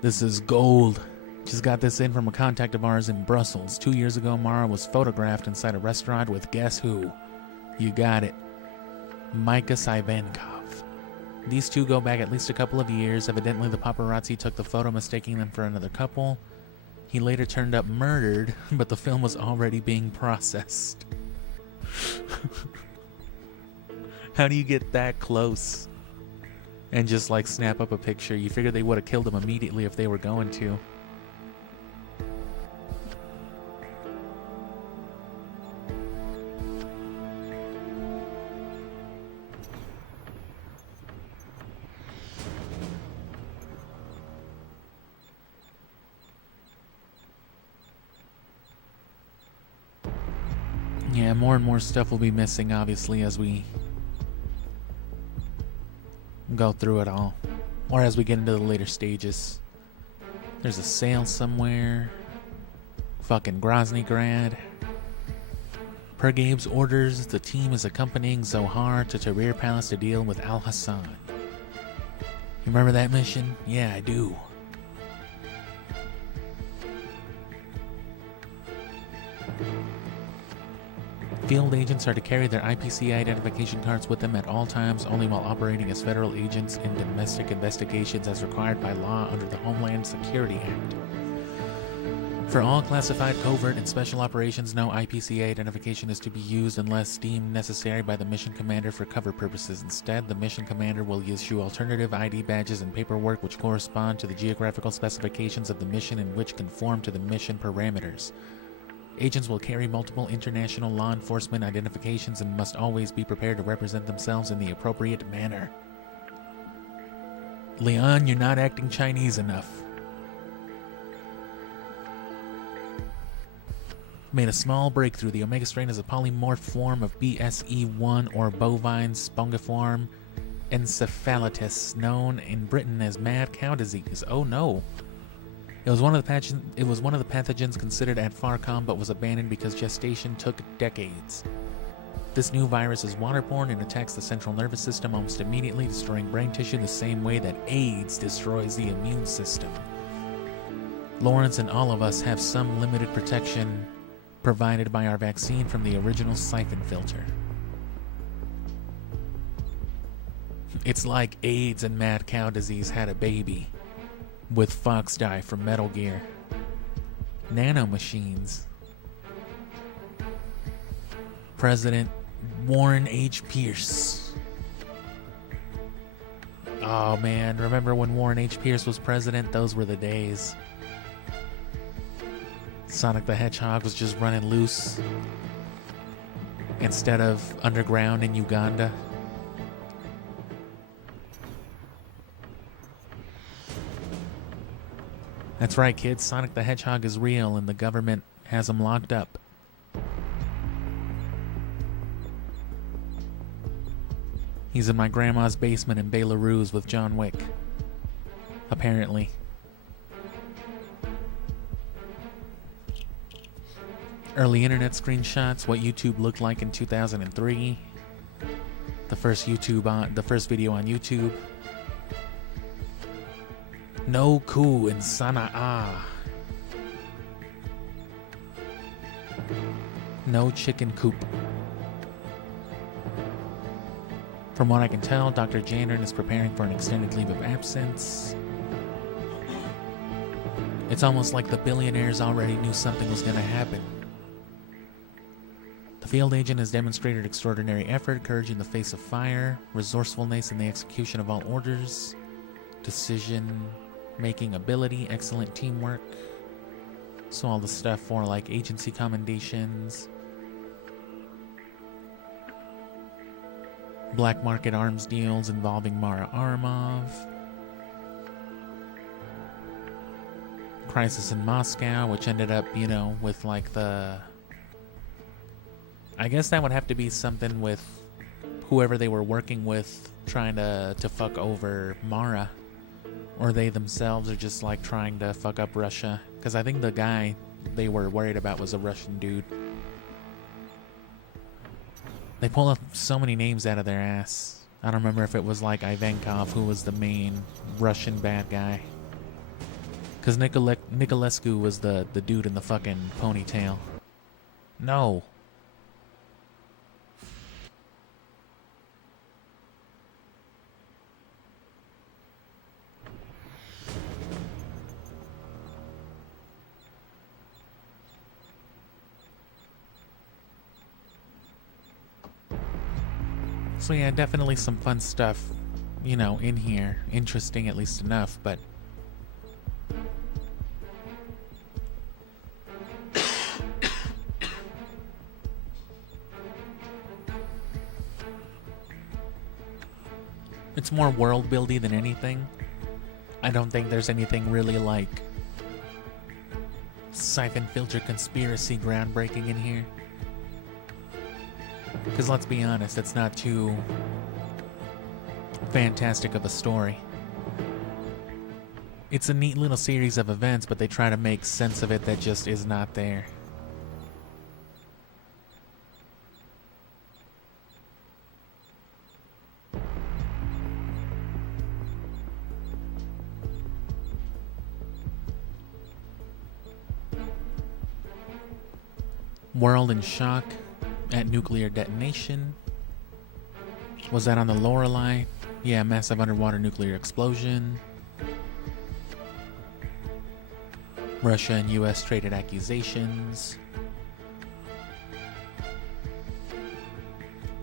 This is gold. Just got this in from a contact of ours in Brussels. 2 years ago, Mara was photographed inside a restaurant with guess who? You got it. Micah Syvankov. These two go back at least a couple of years. Evidently, the paparazzi took the photo, mistaking them for another couple. He later turned up murdered, but the film was already being processed. How do you get that close and just like snap up a picture? You figure they would have killed him immediately if they were going to. Yeah, more and more stuff will be missing, obviously, as we go through it all. Or as we get into the later stages. There's a sale somewhere. Fucking Groznygrad. Per Gabe's orders, the team is accompanying Zohar to Tahrir Palace to deal with Al Hassan. You remember that mission? Yeah, I do. Field agents are to carry their IPC identification cards with them at all times, only while operating as federal agents in domestic investigations as required by law under the Homeland Security Act. For all classified, covert, and special operations, no IPC identification is to be used unless deemed necessary by the mission commander for cover purposes. Instead, the mission commander will issue alternative ID badges and paperwork which correspond to the geographical specifications of the mission and which conform to the mission parameters. Agents will carry multiple international law enforcement identifications and must always be prepared to represent themselves in the appropriate manner. Leon, you're not acting Chinese enough. Made a small breakthrough. The Omega strain is a polymorph form of BSE1 or bovine spongiform encephalitis, known in Britain as mad cow disease. Oh no. It was one of the pathogens considered at FARCOM but was abandoned because gestation took decades. This new virus is waterborne and attacks the central nervous system almost immediately, destroying brain tissue the same way that AIDS destroys the immune system. Lawrence and all of us have some limited protection provided by our vaccine from the original Syphon Filter. It's like AIDS and mad cow disease had a baby. With Fox Die from Metal Gear. Nanomachines. President Warren H. Pierce. Oh man, remember when Warren H. Pierce was president? Those were the days. Sonic the Hedgehog was just running loose instead of underground in Uganda. That's right, kids. Sonic the Hedgehog is real and the government has him locked up. He's in my grandma's basement in Belarus with John Wick. Apparently. Early internet screenshots, what YouTube looked like in 2003. The first video on YouTube. No coup in Sana'a. No chicken coop. From what I can tell, Dr. Jandron is preparing for an extended leave of absence. It's almost like the billionaires already knew something was going to happen. The field agent has demonstrated extraordinary effort, courage in the face of fire, resourcefulness in the execution of all orders, decision-making ability, excellent teamwork. So all the stuff for like agency commendations, black market arms deals involving Mara Armov, Crisis in Moscow, which ended up, you know, with like the... I guess that would have to be something with whoever they were working with trying to fuck over Mara. Or they themselves are just like trying to fuck up Russia. Because I think the guy they were worried about was a Russian dude. They pull up so many names out of their ass. I don't remember if it was like Ivankov who was the main Russian bad guy. Because Nicolescu was the dude in the fucking ponytail. No. So yeah, definitely some fun stuff, you know, in here. Interesting at least enough, but... it's more world-building than anything. I don't think there's anything really like Syphon Filter conspiracy groundbreaking in here. Because let's be honest, it's not too fantastic of a story. It's a neat little series of events, but they try to make sense of it that just is not there. World in shock at nuclear detonation. Was that on the Lorelei? Yeah, massive underwater nuclear explosion. Russia and US traded accusations.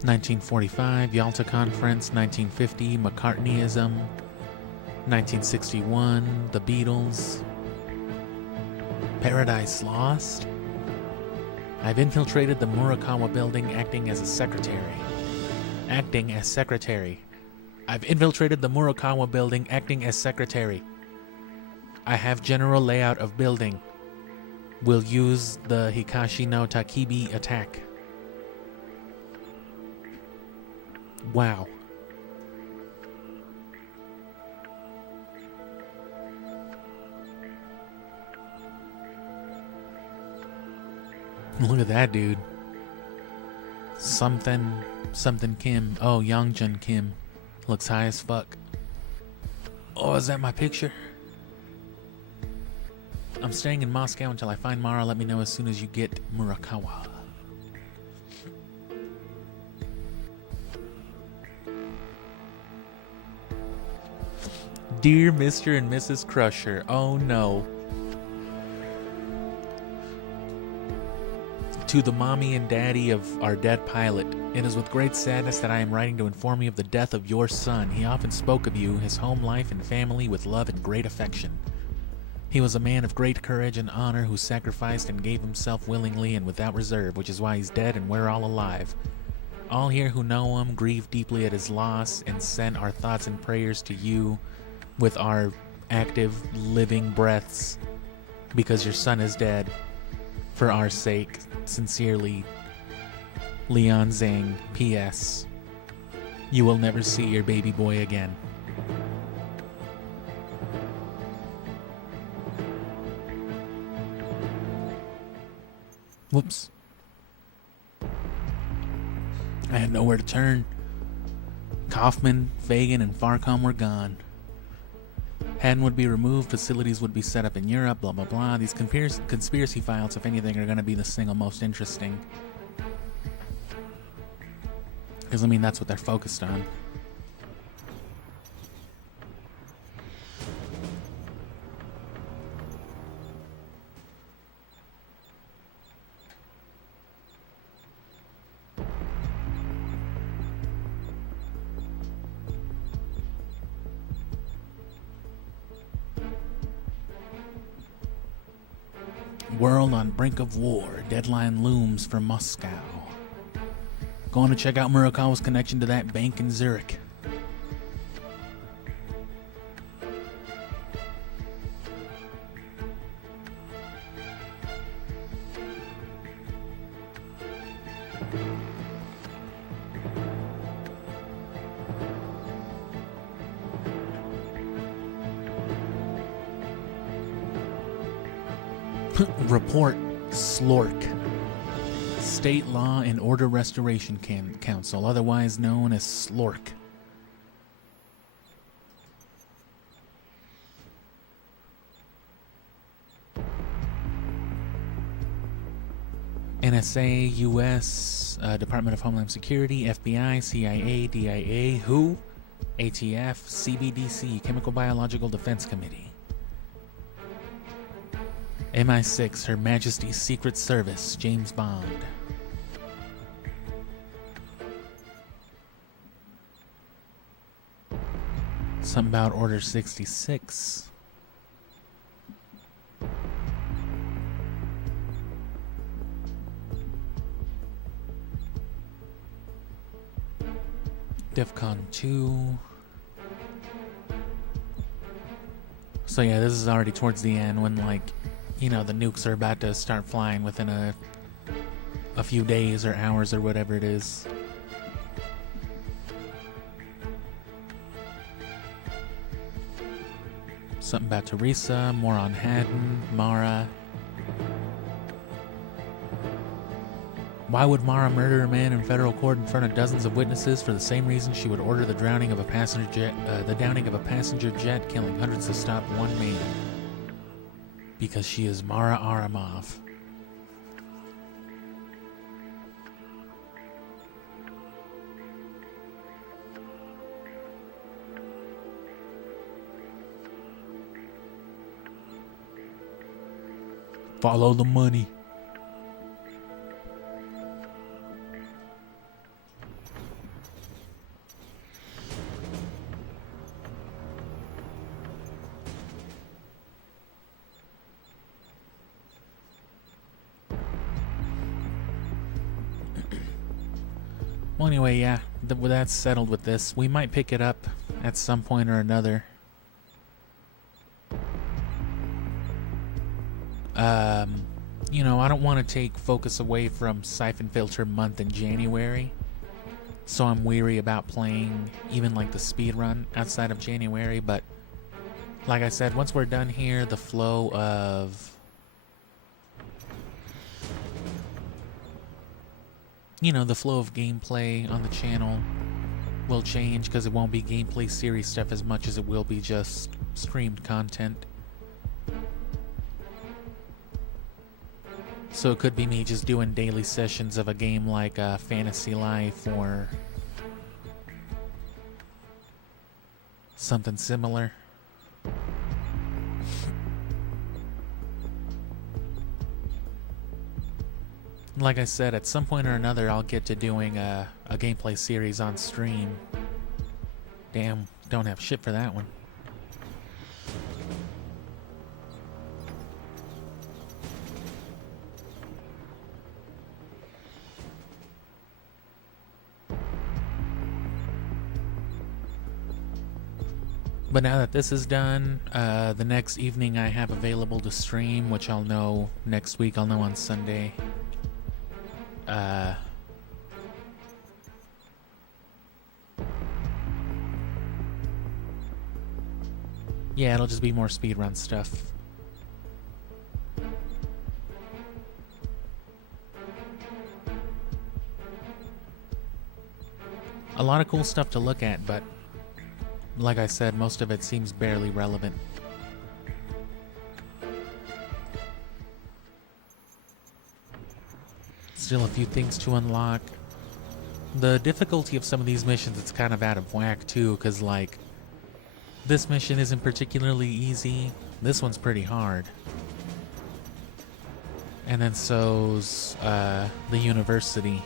1945, Yalta Conference. 1950, McCartneyism. 1961, The Beatles. Paradise Lost. I've infiltrated the Murakawa building acting as a secretary. Acting as secretary. I've infiltrated the Murakawa building acting as secretary. I have general layout of building. Will use the Hikashi no Takibi attack. Wow. Look at that dude. Something Kim. Oh, Youngjun Kim. Looks high as fuck. Oh, is that my picture? I'm staying in Moscow until I find Mara. Let me know as soon as you get Murakawa. Dear Mr. and Mrs. Crusher. Oh no. To the mommy and daddy of our dead pilot, it is with great sadness that I am writing to inform you of the death of your son. He often spoke of you, his home life and family with love and great affection. He was a man of great courage and honor who sacrificed and gave himself willingly and without reserve, which is why he's dead and we're all alive. All here who know him grieve deeply at his loss and send our thoughts and prayers to you with our active, living breaths, because your son is dead. For our sake, sincerely, Leon Zhang. P.S. You will never see your baby boy again. Whoops. I had nowhere to turn. Kaufman, Fagan, and Farcom were gone. Haddon would be removed, facilities would be set up in Europe, blah blah blah. These conspiracy files, if anything, are going to be the single most interesting. Because, I mean, that's what they're focused on. World on brink of war. Deadline looms for Moscow. Going to check out Murakawa's connection to that bank in Zurich. Report SLORC, State Law and Order Restoration Council, otherwise known as SLORC. NSA, US, Department of Homeland Security, FBI, CIA, DIA, WHO, ATF, CBDC, Chemical Biological Defense Committee. MI6, Her Majesty's Secret Service, James Bond. Something about Order 66. DEFCON 2. So yeah, this is already towards the end when, like, you know, the nukes are about to start flying within a few days or hours or whatever it is. Something about Teresa, more on Haddon, Mara. Why would Mara murder a man in federal court in front of dozens of witnesses for the same reason she would order the drowning of a passenger jet, killing hundreds to stop one man? Because she is Mara Aramov. Follow the money. Well, anyway, yeah, that's settled with this. We might pick it up at some point or another. You know, I don't want to take focus away from Syphon Filter month in January, so I'm weary about playing even like the speedrun outside of January, but like I said, once we're done here, the flow of gameplay on the channel will change, because it won't be gameplay series stuff as much as it will be just streamed content. So it could be me just doing daily sessions of a game like Fantasy Life or something similar. Like I said, at some point or another I'll get to doing a gameplay series on stream. Damn, don't have shit for that one. But now that this is done, the next evening I have available to stream, which I'll know next week, I'll know on Sunday. Yeah, it'll just be more speedrun stuff. A lot of cool stuff to look at, but like I said, most of it seems barely relevant. Still a few things to unlock. The difficulty of some of these missions, it's kind of out of whack too, because like, this mission isn't particularly easy. This one's pretty hard. And then so's the university.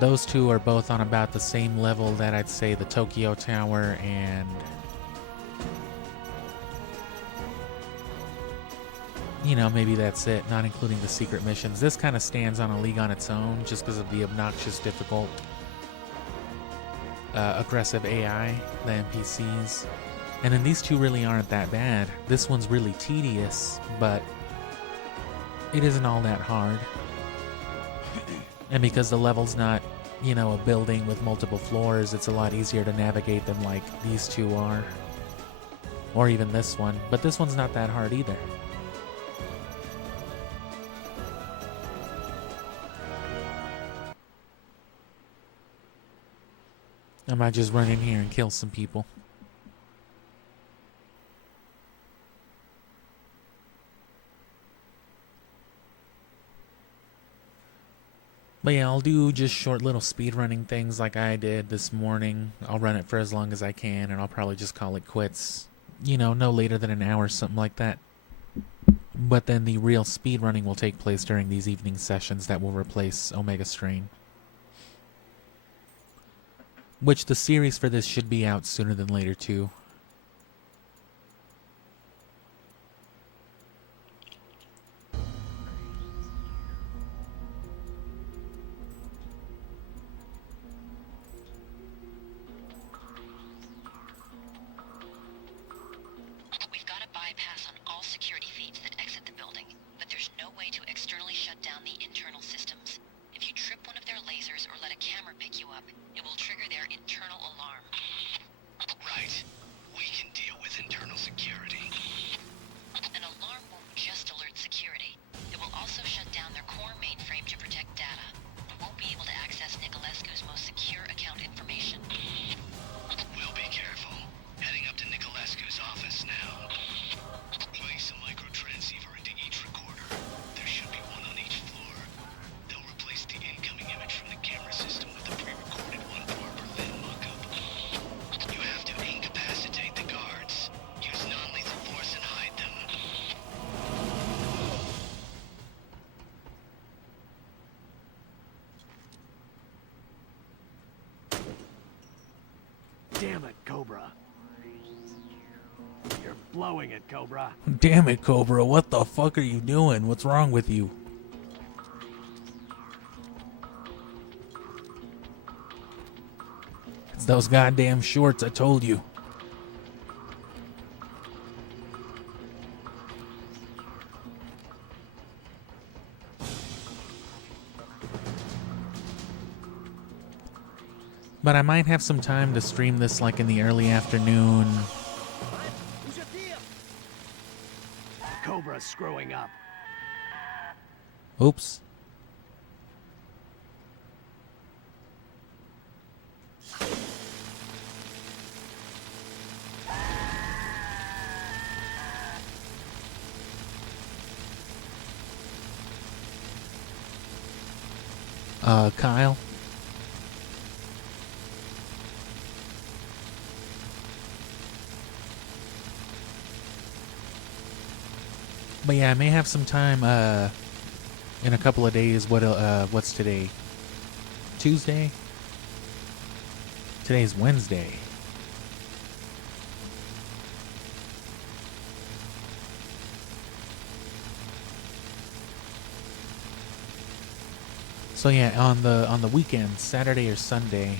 Those two are both on about the same level that I'd say the Tokyo Tower and you know, maybe that's it, not including the secret missions. This kind of stands on a league on its own just because of the obnoxious, difficult, aggressive AI, the NPCs. And then these two really aren't that bad. This one's really tedious, but it isn't all that hard. And because the level's not, you know, a building with multiple floors, it's a lot easier to navigate than like these two are. Or even this one. But this one's not that hard either. I might just run in here and kill some people. But yeah, I'll do just short little speed running things like I did this morning. I'll run it for as long as I can, and I'll probably just call it quits. You know, no later than an hour, something like that. But then the real speed running will take place during these evening sessions that will replace Omega Strain. Which the series for this should be out sooner than later too. We've got a bypass on all security feeds that exit the building, but there's no way to externally shut down the internal systems. If you trip one of their lasers or let a camera pick you up, it will trigger their internal alarm. Right. We can deal with internal security. An alarm won't just alert security. It will also shut down their core mainframe to protect data. You won't be able to access Nicolescu's most secure account information. We'll be careful. Heading up to Nicolescu's office now. Place a micro-transceiver into each recorder. There should be one on each floor. They'll replace the incoming image from the camera system with a pre-recorded one for our Berlin mock-up. You have to incapacitate the guards. Use non-lethal force and hide them. Damn it, Cobra. You're blowing it, Cobra. Damn it, Cobra, what the fuck are you doing? What's wrong with you? It's those goddamn shorts, I told you. But I might have some time to stream this like in the early afternoon. Cobra's screwing up. Oops. Kyle? But yeah, I may have some time in a couple of days. What's today? Tuesday? Today's Wednesday. So yeah, on the weekend, Saturday or Sunday,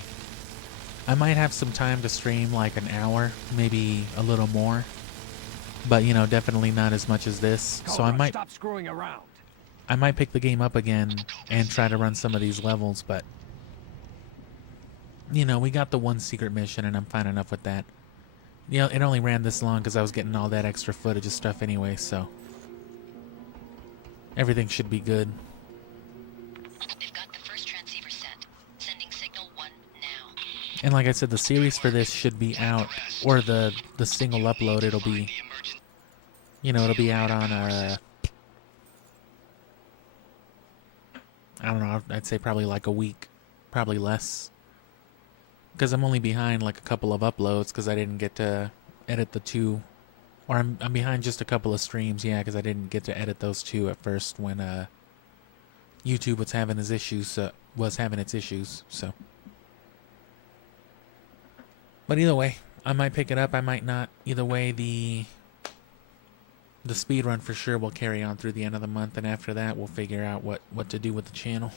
I might have some time to stream like an hour, maybe a little more. But you know, definitely not as much as this. Cobra, so I might stop screwing around. I might pick the game up again and try to run some of these levels, but you know, we got the one secret mission and I'm fine enough with that. You know, it only ran this long because I was getting all that extra footage of stuff anyway, so everything should be good. They've got the first transceiver set. Sending signal 1 now. And like I said, the series for this should be out, or the single upload, it'll be, you know, it'll be out on I don't know, I'd say probably like a week, probably less. Because I'm only behind like a couple of uploads because I didn't get to edit the two. Or I'm behind just a couple of streams, yeah, because I didn't get to edit those two at first when YouTube was having its issues, so. But either way, I might pick it up, I might not. Either way, the speedrun for sure will carry on through the end of the month, and after that we'll figure out what to do with the channel.